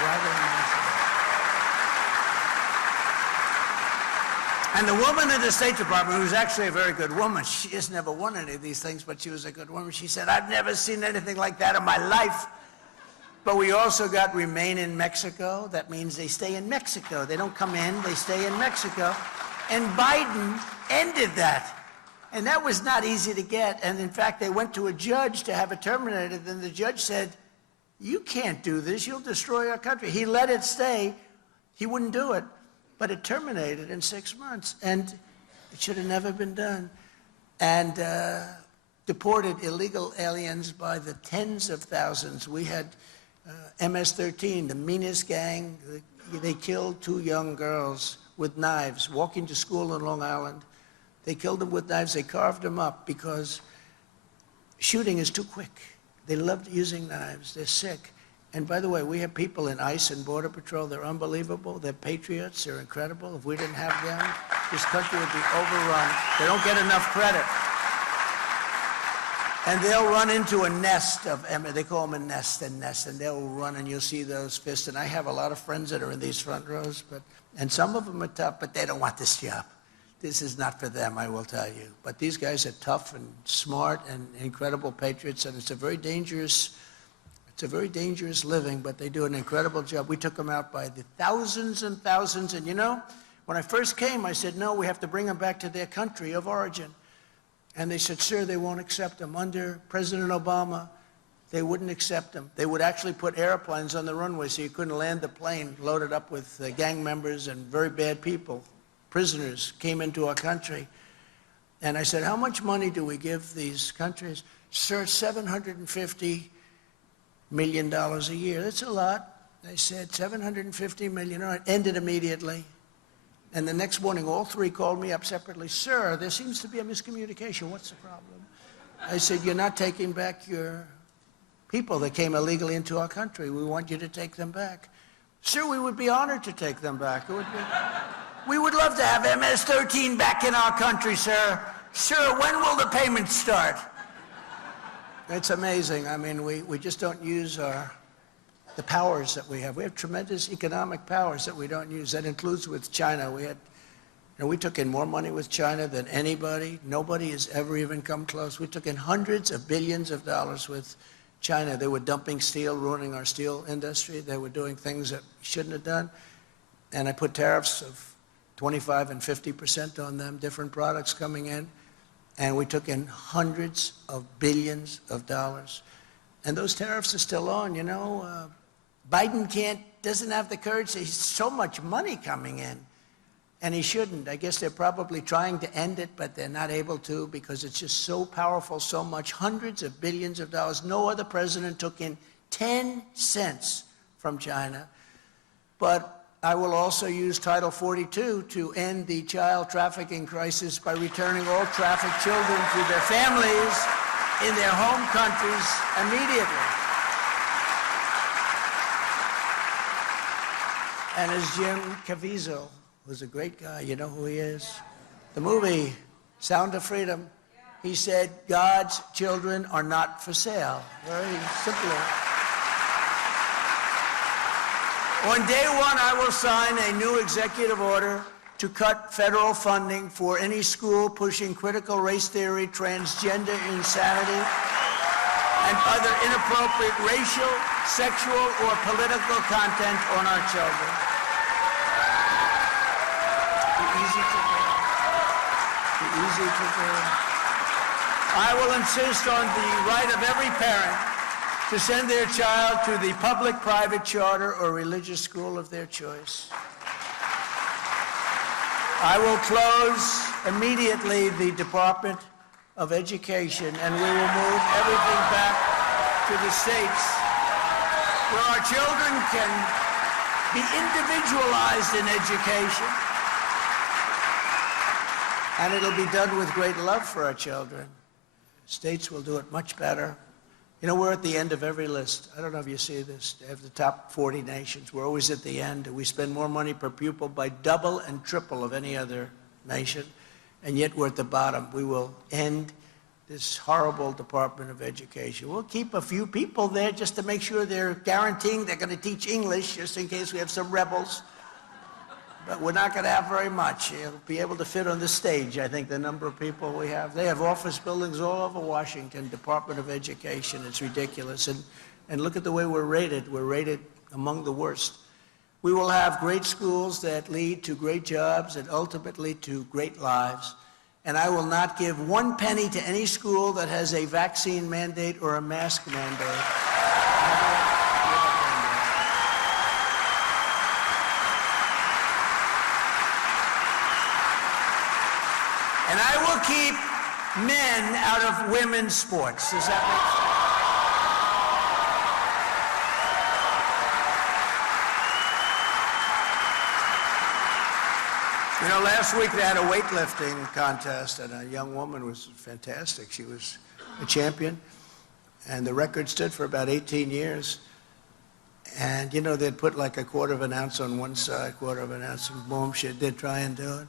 Rather amazing. And the woman in the State Department, who's actually a very good woman, she has never won any of these things, but she was a good woman. She said, I've never seen anything like that in my life. But we also got remain in Mexico. That means they stay in Mexico. They don't come in, they stay in Mexico. And Biden ended that. And that was not easy to get. And in fact, they went to a judge to have it terminated. And the judge said, you can't do this. You'll destroy our country. He let it stay. He wouldn't do it. But it terminated in 6 months. And it should have never been done. And deported illegal aliens by the tens of thousands. We had MS-13, the meanest gang. They killed 2 young girls with knives, walking to school in Long Island. They killed them with knives. They carved them up because shooting is too quick. They loved using knives. They're sick. And by the way, we have people in ICE and Border Patrol. They're unbelievable. They're patriots. They're incredible. If we didn't have them, this country would be overrun. They don't get enough credit. And they'll run into a nest of, they call them a nest, and they'll run and you'll see those fists. And I have a lot of friends that are in these front rows, and some of them are tough, but they don't want this job. This is not for them, I will tell you. But these guys are tough and smart and incredible patriots, and it's a very dangerous living, but they do an incredible job. We took them out by the thousands and thousands, and you know, when I first came, I said, no, we have to bring them back to their country of origin. And they said, sir, they won't accept them. Under President Obama, they wouldn't accept them. They would actually put airplanes on the runway so you couldn't land the plane loaded up with gang members and very bad people. Prisoners came into our country. And I said, how much money do we give these countries? Sir, $750 million a year. That's a lot. They said, $750 million. All right, ended immediately. And the next morning, all 3 called me up separately. Sir, there seems to be a miscommunication. What's the problem? I said, you're not taking back your people that came illegally into our country. We want you to take them back. Sir, we would be honored to take them back. We would love to have MS-13 back in our country, sir. Sir, when will the payments start? It's amazing. I mean, we just don't use the powers that we have. We have tremendous economic powers that we don't use. That includes with China. We took in more money with China than anybody. Nobody has ever even come close. We took in hundreds of billions of dollars with China. They were dumping steel, ruining our steel industry. They were doing things that we shouldn't have done. And I put tariffs of 25 and 50% on them, different products coming in. And we took in hundreds of billions of dollars. And those tariffs are still on, you know. Biden doesn't have the courage. There's so much money coming in, and he shouldn't. I guess they're probably trying to end it, but they're not able to because it's just so powerful, so much, hundreds of billions of dollars. No other president took in 10 cents from China. But I will also use Title 42 to end the child trafficking crisis by returning all trafficked children to their families in their home countries immediately. And as Jim Caviezel, who's a great guy, you know who he is? The movie, Sound of Freedom, he said, God's children are not for sale. Very simple. On day 1, I will sign a new executive order to cut federal funding for any school pushing critical race theory, transgender insanity, and other inappropriate racial, sexual, or political content on our children. Easy to do. Easy to do. I will insist on the right of every parent to send their child to the public, private, charter, or religious school of their choice. I will close immediately the Department of Education, and we will move everything back to the states where our children can be individualized in education. And it'll be done with great love for our children. States will do it much better. You know, we're at the end of every list. I don't know if you see this. They have the top 40 nations. We're always at the end. We spend more money per pupil by double and triple of any other nation. And yet we're at the bottom. We will end this horrible Department of Education. We'll keep a few people there just to make sure they're guaranteeing they're going to teach English, just in case we have some rebels. But we're not going to have very much. You'll be able to fit on the stage, I think, the number of people we have. They have office buildings all over Washington, Department of Education. It's ridiculous. And look at the way we're rated. We're rated among the worst. We will have great schools that lead to great jobs and ultimately to great lives. And I will not give 1 penny to any school that has a vaccine mandate or a mask mandate. And I will keep men out of women's sports. Does that make sense? You know, last week they had a weightlifting contest, and a young woman was fantastic. She was a champion, and the record stood for about 18 years. And, you know, they'd put like a quarter of an ounce on one side, quarter of an ounce, and boom, they'd try and do it.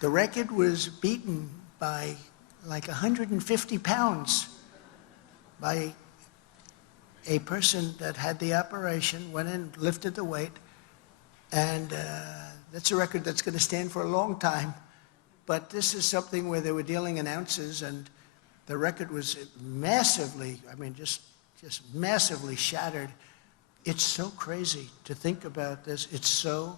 The record was beaten by like 150 pounds by a person that had the operation, went in, lifted the weight, and that's a record that's going to stand for a long time. But this is something where they were dealing in ounces, and the record was massively, I mean, just massively shattered. It's so crazy to think about this. It's so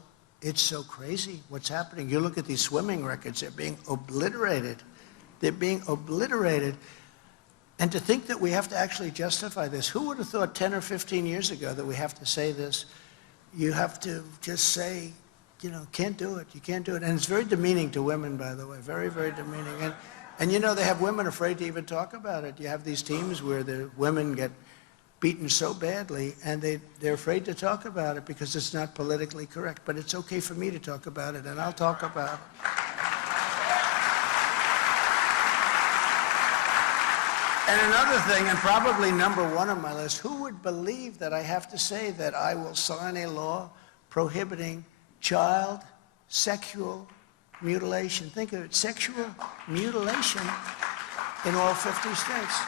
crazy what's happening. You look at these swimming records, they're being obliterated. They're being obliterated. And to think that we have to actually justify this, who would have thought 10 or 15 years ago that we have to say this? You have to just say, you know, can't do it, you can't do it. And it's very demeaning to women, by the way, very, very demeaning. And you know, they have women afraid to even talk about it. You have these teams where the women get beaten so badly, and they're afraid to talk about it because it's not politically correct. But it's okay for me to talk about it, and I'll talk about it. And another thing, and probably number one on my list, who would believe that I have to say that I will sign a law prohibiting child sexual mutilation? Think of it, sexual mutilation in all 50 states.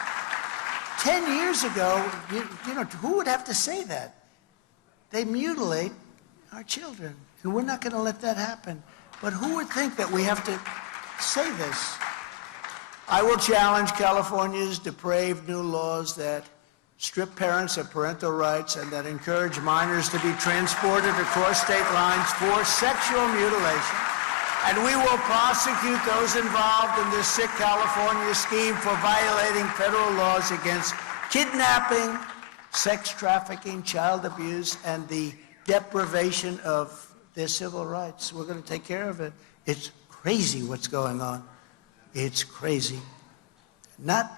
10 years ago, you know, who would have to say that? They mutilate our children, and we're not going to let that happen. But who would think that we have to say this? I will challenge California's depraved new laws that strip parents of parental rights and that encourage minors to be transported across state lines for sexual mutilation. And we will prosecute those involved in this sick California scheme for violating federal laws against kidnapping, sex trafficking, child abuse, and the deprivation of their civil rights. We're going to take care of it. It's crazy what's going on. It's crazy.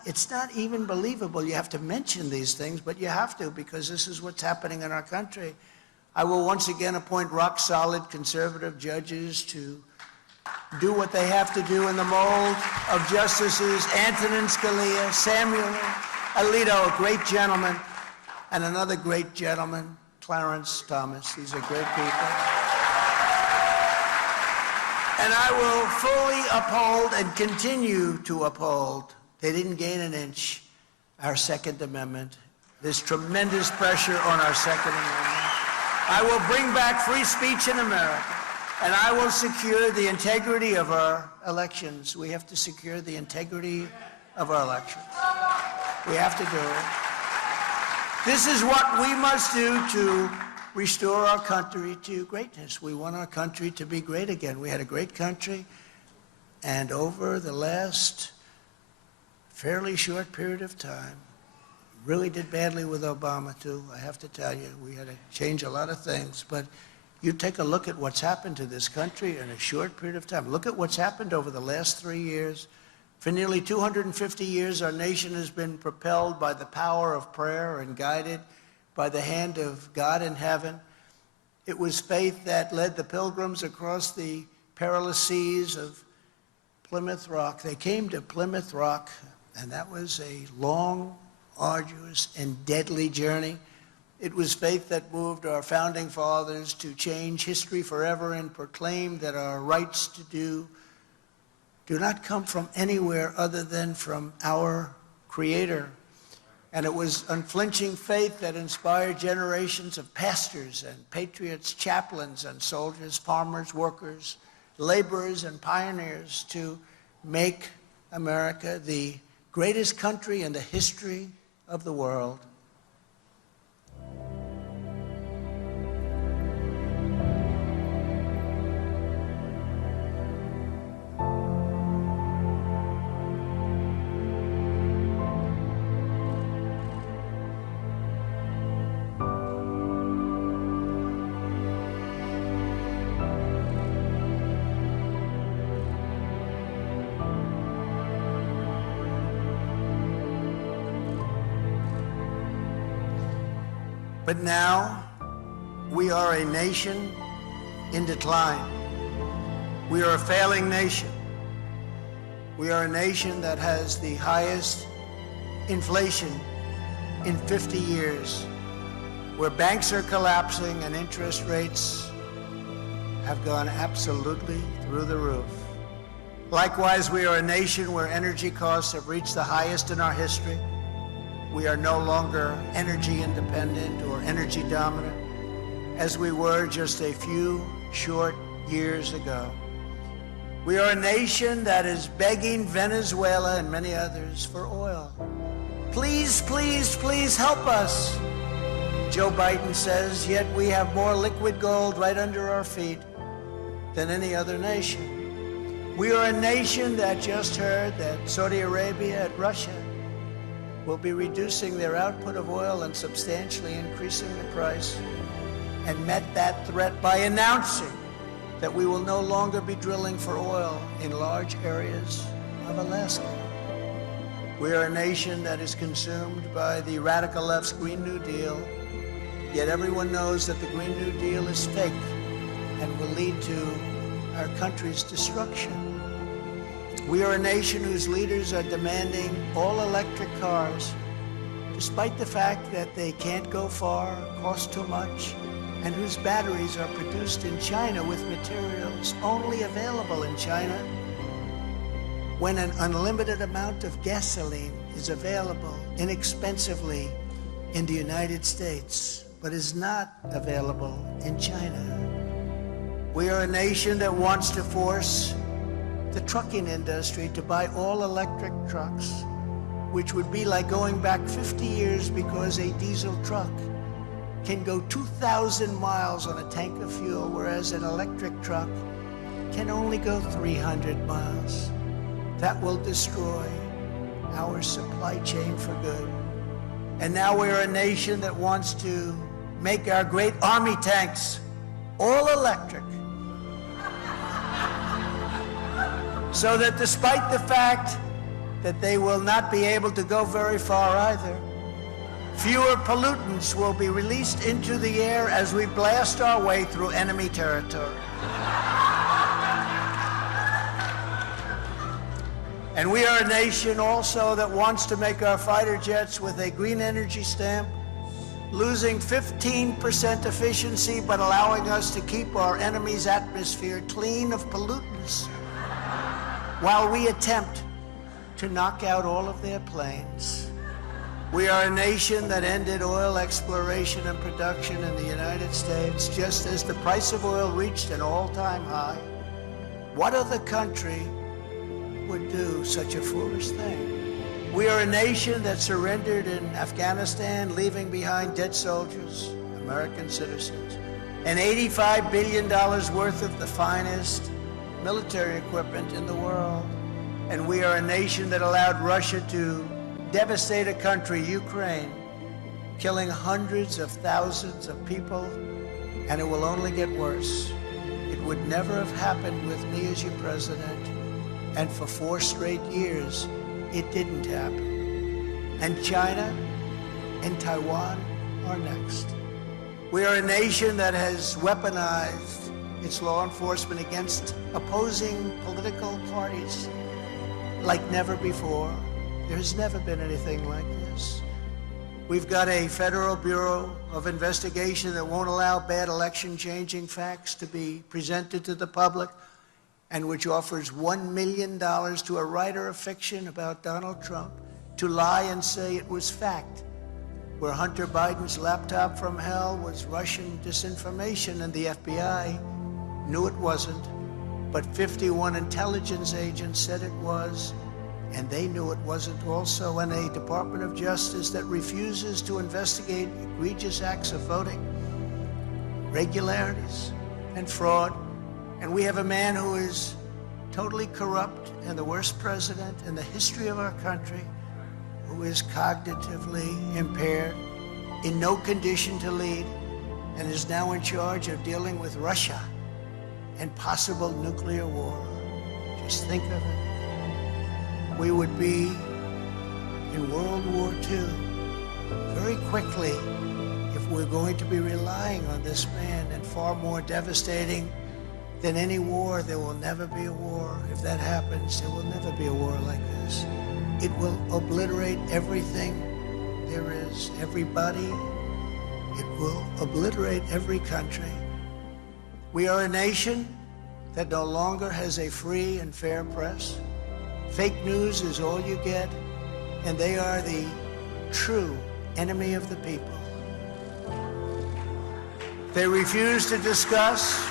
It's not even believable. You have to mention these things, but you have to, because this is what's happening in our country. I will once again appoint rock-solid conservative judges to do what they have to do in the mold of Justices Antonin Scalia, Samuel Alito, a great gentleman, and another great gentleman, Clarence Thomas. These are great people. And I will fully uphold and continue to uphold, they didn't gain an inch, our Second Amendment. There's tremendous pressure on our Second Amendment. I will bring back free speech in America, and I will secure the integrity of our elections. We have to secure the integrity of our elections. We have to do it. This is what we must do to restore our country to greatness. We want our country to be great again. We had a great country, and over the last fairly short period of time, really did badly with Obama too, I have to tell you. We had to change a lot of things, but you take a look at what's happened to this country in a short period of time. Look at what's happened over the last 3 years. For nearly 250 years, our nation has been propelled by the power of prayer and guided by the hand of God in heaven. It was faith that led the pilgrims across the perilous seas of Plymouth Rock. They came to Plymouth Rock, and that was a long, arduous, and deadly journey. It was faith that moved our founding fathers to change history forever and proclaim that our rights to do not come from anywhere other than from our Creator. And it was unflinching faith that inspired generations of pastors and patriots, chaplains and soldiers, farmers, workers, laborers and pioneers to make America the greatest country in the history of the world. But now, we are a nation in decline. We are a failing nation. We are a nation that has the highest inflation in 50 years, where banks are collapsing and interest rates have gone absolutely through the roof. Likewise, we are a nation where energy costs have reached the highest in our history. We are no longer energy independent or energy dominant as we were just a few short years ago. We are a nation that is begging Venezuela and many others for oil. Please, please, please help us, Joe Biden says, yet we have more liquid gold right under our feet than any other nation. We are a nation that just heard that Saudi Arabia and Russia will be reducing their output of oil and substantially increasing the price, and met that threat by announcing that we will no longer be drilling for oil in large areas of Alaska. We are a nation that is consumed by the radical left's Green New Deal, yet everyone knows that the Green New Deal is fake and will lead to our country's destruction. We are a nation whose leaders are demanding all-electric cars, despite the fact that they can't go far, cost too much, and whose batteries are produced in China with materials only available in China, when an unlimited amount of gasoline is available inexpensively in the United States, but is not available in China. We are a nation that wants to force the trucking industry to buy all electric trucks, which would be like going back 50 years because a diesel truck can go 2,000 miles on a tank of fuel, whereas an electric truck can only go 300 miles. That will destroy our supply chain for good. And now we're a nation that wants to make our great army tanks all electric, so that despite the fact that they will not be able to go very far either, fewer pollutants will be released into the air as we blast our way through enemy territory. And we are a nation also that wants to make our fighter jets with a green energy stamp, losing 15% efficiency, but allowing us to keep our enemy's atmosphere clean of pollutants, while we attempt to knock out all of their planes. We are a nation that ended oil exploration and production in the United States just as the price of oil reached an all-time high. What other country would do such a foolish thing? We are a nation that surrendered in Afghanistan, leaving behind dead soldiers, American citizens, and $85 billion worth of the finest military equipment in the world. And we are a nation that allowed Russia to devastate a country, Ukraine, killing hundreds of thousands of people, and it will only get worse. It would never have happened with me as your president, and for 4 straight years, it didn't happen. And China and Taiwan are next. We are a nation that has weaponized its law enforcement against opposing political parties like never before. There has never been anything like this. We've got a Federal Bureau of Investigation that won't allow bad election-changing facts to be presented to the public, and which offers $1 million to a writer of fiction about Donald Trump to lie and say it was fact, where Hunter Biden's laptop from hell was Russian disinformation and the FBI knew it wasn't, but 51 intelligence agents said it was, and they knew it wasn't also, and a Department of Justice that refuses to investigate egregious acts of voting, irregularities, and fraud. And we have a man who is totally corrupt and the worst president in the history of our country, who is cognitively impaired, in no condition to lead, and is now in charge of dealing with Russia and possible nuclear war. Just think of it. We would be in World War II very quickly if we're going to be relying on this man, and far more devastating than any war. There will never be a war. If that happens, there will never be a war like this. It will obliterate everything there is, everybody. It will obliterate every country. We are a nation that no longer has a free and fair press. Fake news is all you get, and they are the true enemy of the people. They refuse to discuss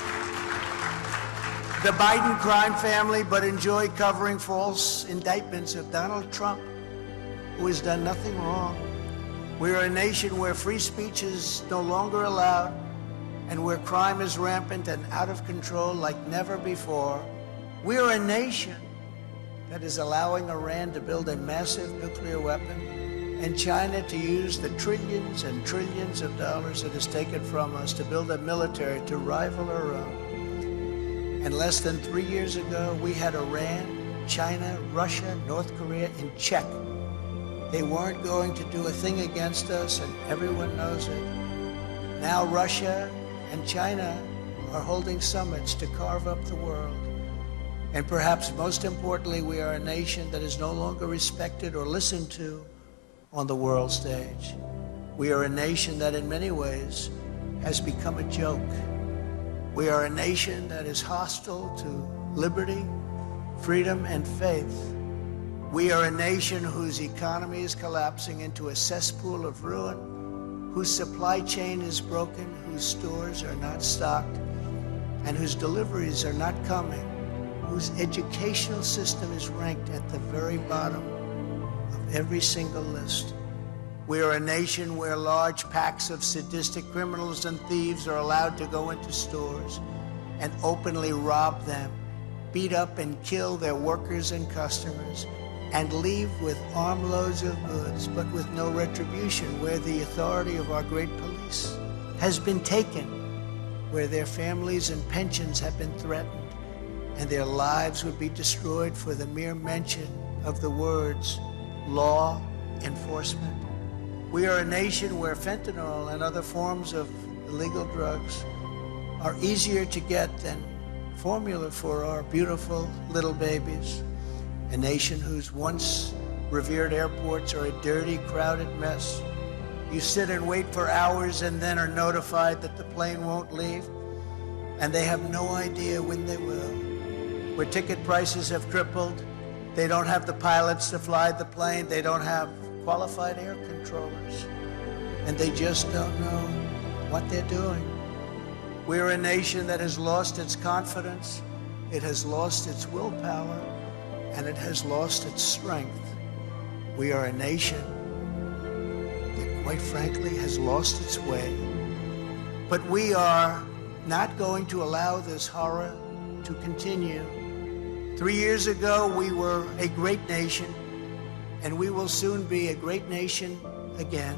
the Biden crime family, but enjoy covering false indictments of Donald Trump, who has done nothing wrong. We are a nation where free speech is no longer allowed, and where crime is rampant and out of control like never before. We are a nation that is allowing Iran to build a massive nuclear weapon, and China to use the trillions and trillions of dollars it has taken from us to build a military to rival our own. And less than 3 years ago, we had Iran, China, Russia, North Korea in check. They weren't going to do a thing against us, and everyone knows it. Now Russia and China are holding summits to carve up the world. And perhaps most importantly, we are a nation that is no longer respected or listened to on the world stage. We are a nation that in many ways has become a joke. We are a nation that is hostile to liberty, freedom, and faith. We are a nation whose economy is collapsing into a cesspool of ruin, whose supply chain is broken, whose stores are not stocked, and whose deliveries are not coming, whose educational system is ranked at the very bottom of every single list. We are a nation where large packs of sadistic criminals and thieves are allowed to go into stores and openly rob them, beat up and kill their workers and customers, and leave with armloads of goods, but with no retribution, where the authority of our great police has been taken, where their families and pensions have been threatened, and their lives would be destroyed for the mere mention of the words law enforcement. We are a nation where fentanyl and other forms of illegal drugs are easier to get than formula for our beautiful little babies. A nation whose once revered airports are a dirty, crowded mess. You sit and wait for hours and then are notified that the plane won't leave, and they have no idea when they will. Where ticket prices have tripled, they don't have the pilots to fly the plane, they don't have qualified air controllers, and they just don't know what they're doing. We're a nation that has lost its confidence, it has lost its willpower, and it has lost its strength. We are a nation that, quite frankly, has lost its way. But we are not going to allow this horror to continue. 3 years ago, we were a great nation, and we will soon be a great nation again.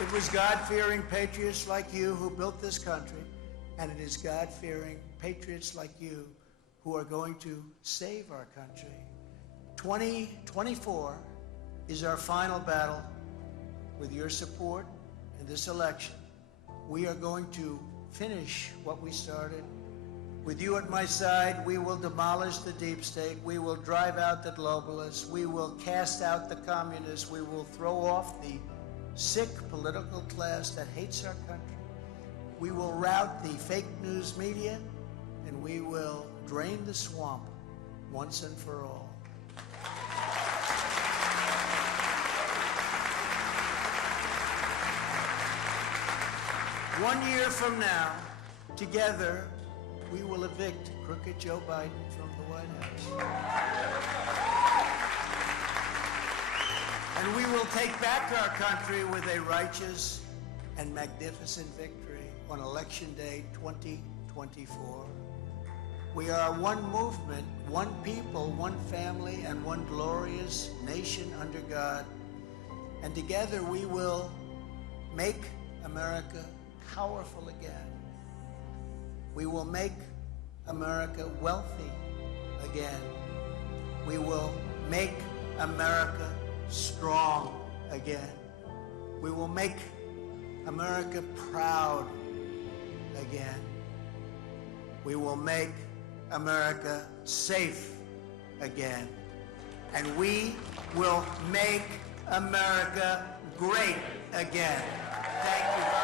It was God-fearing patriots like you who built this country, and it is God-fearing patriots like you who are going to save our country. 2024 is our final battle. With your support in this election, we are going to finish what we started. With you at my side, we will demolish the deep state. We will drive out the globalists. We will cast out the communists. We will throw off the sick political class that hates our country. We will rout the fake news media, and we will drain the swamp once and for all. 1 year from now, together, we will evict crooked Joe Biden from the White House. And we will take back our country with a righteous and magnificent victory on Election Day 2024. We are one movement, one people, one family, and one glorious nation under God. And together we will make America powerful again. We will make America wealthy again. We will make America strong again. We will make America proud again. We will make America safe again. And we will make America great again. Thank you.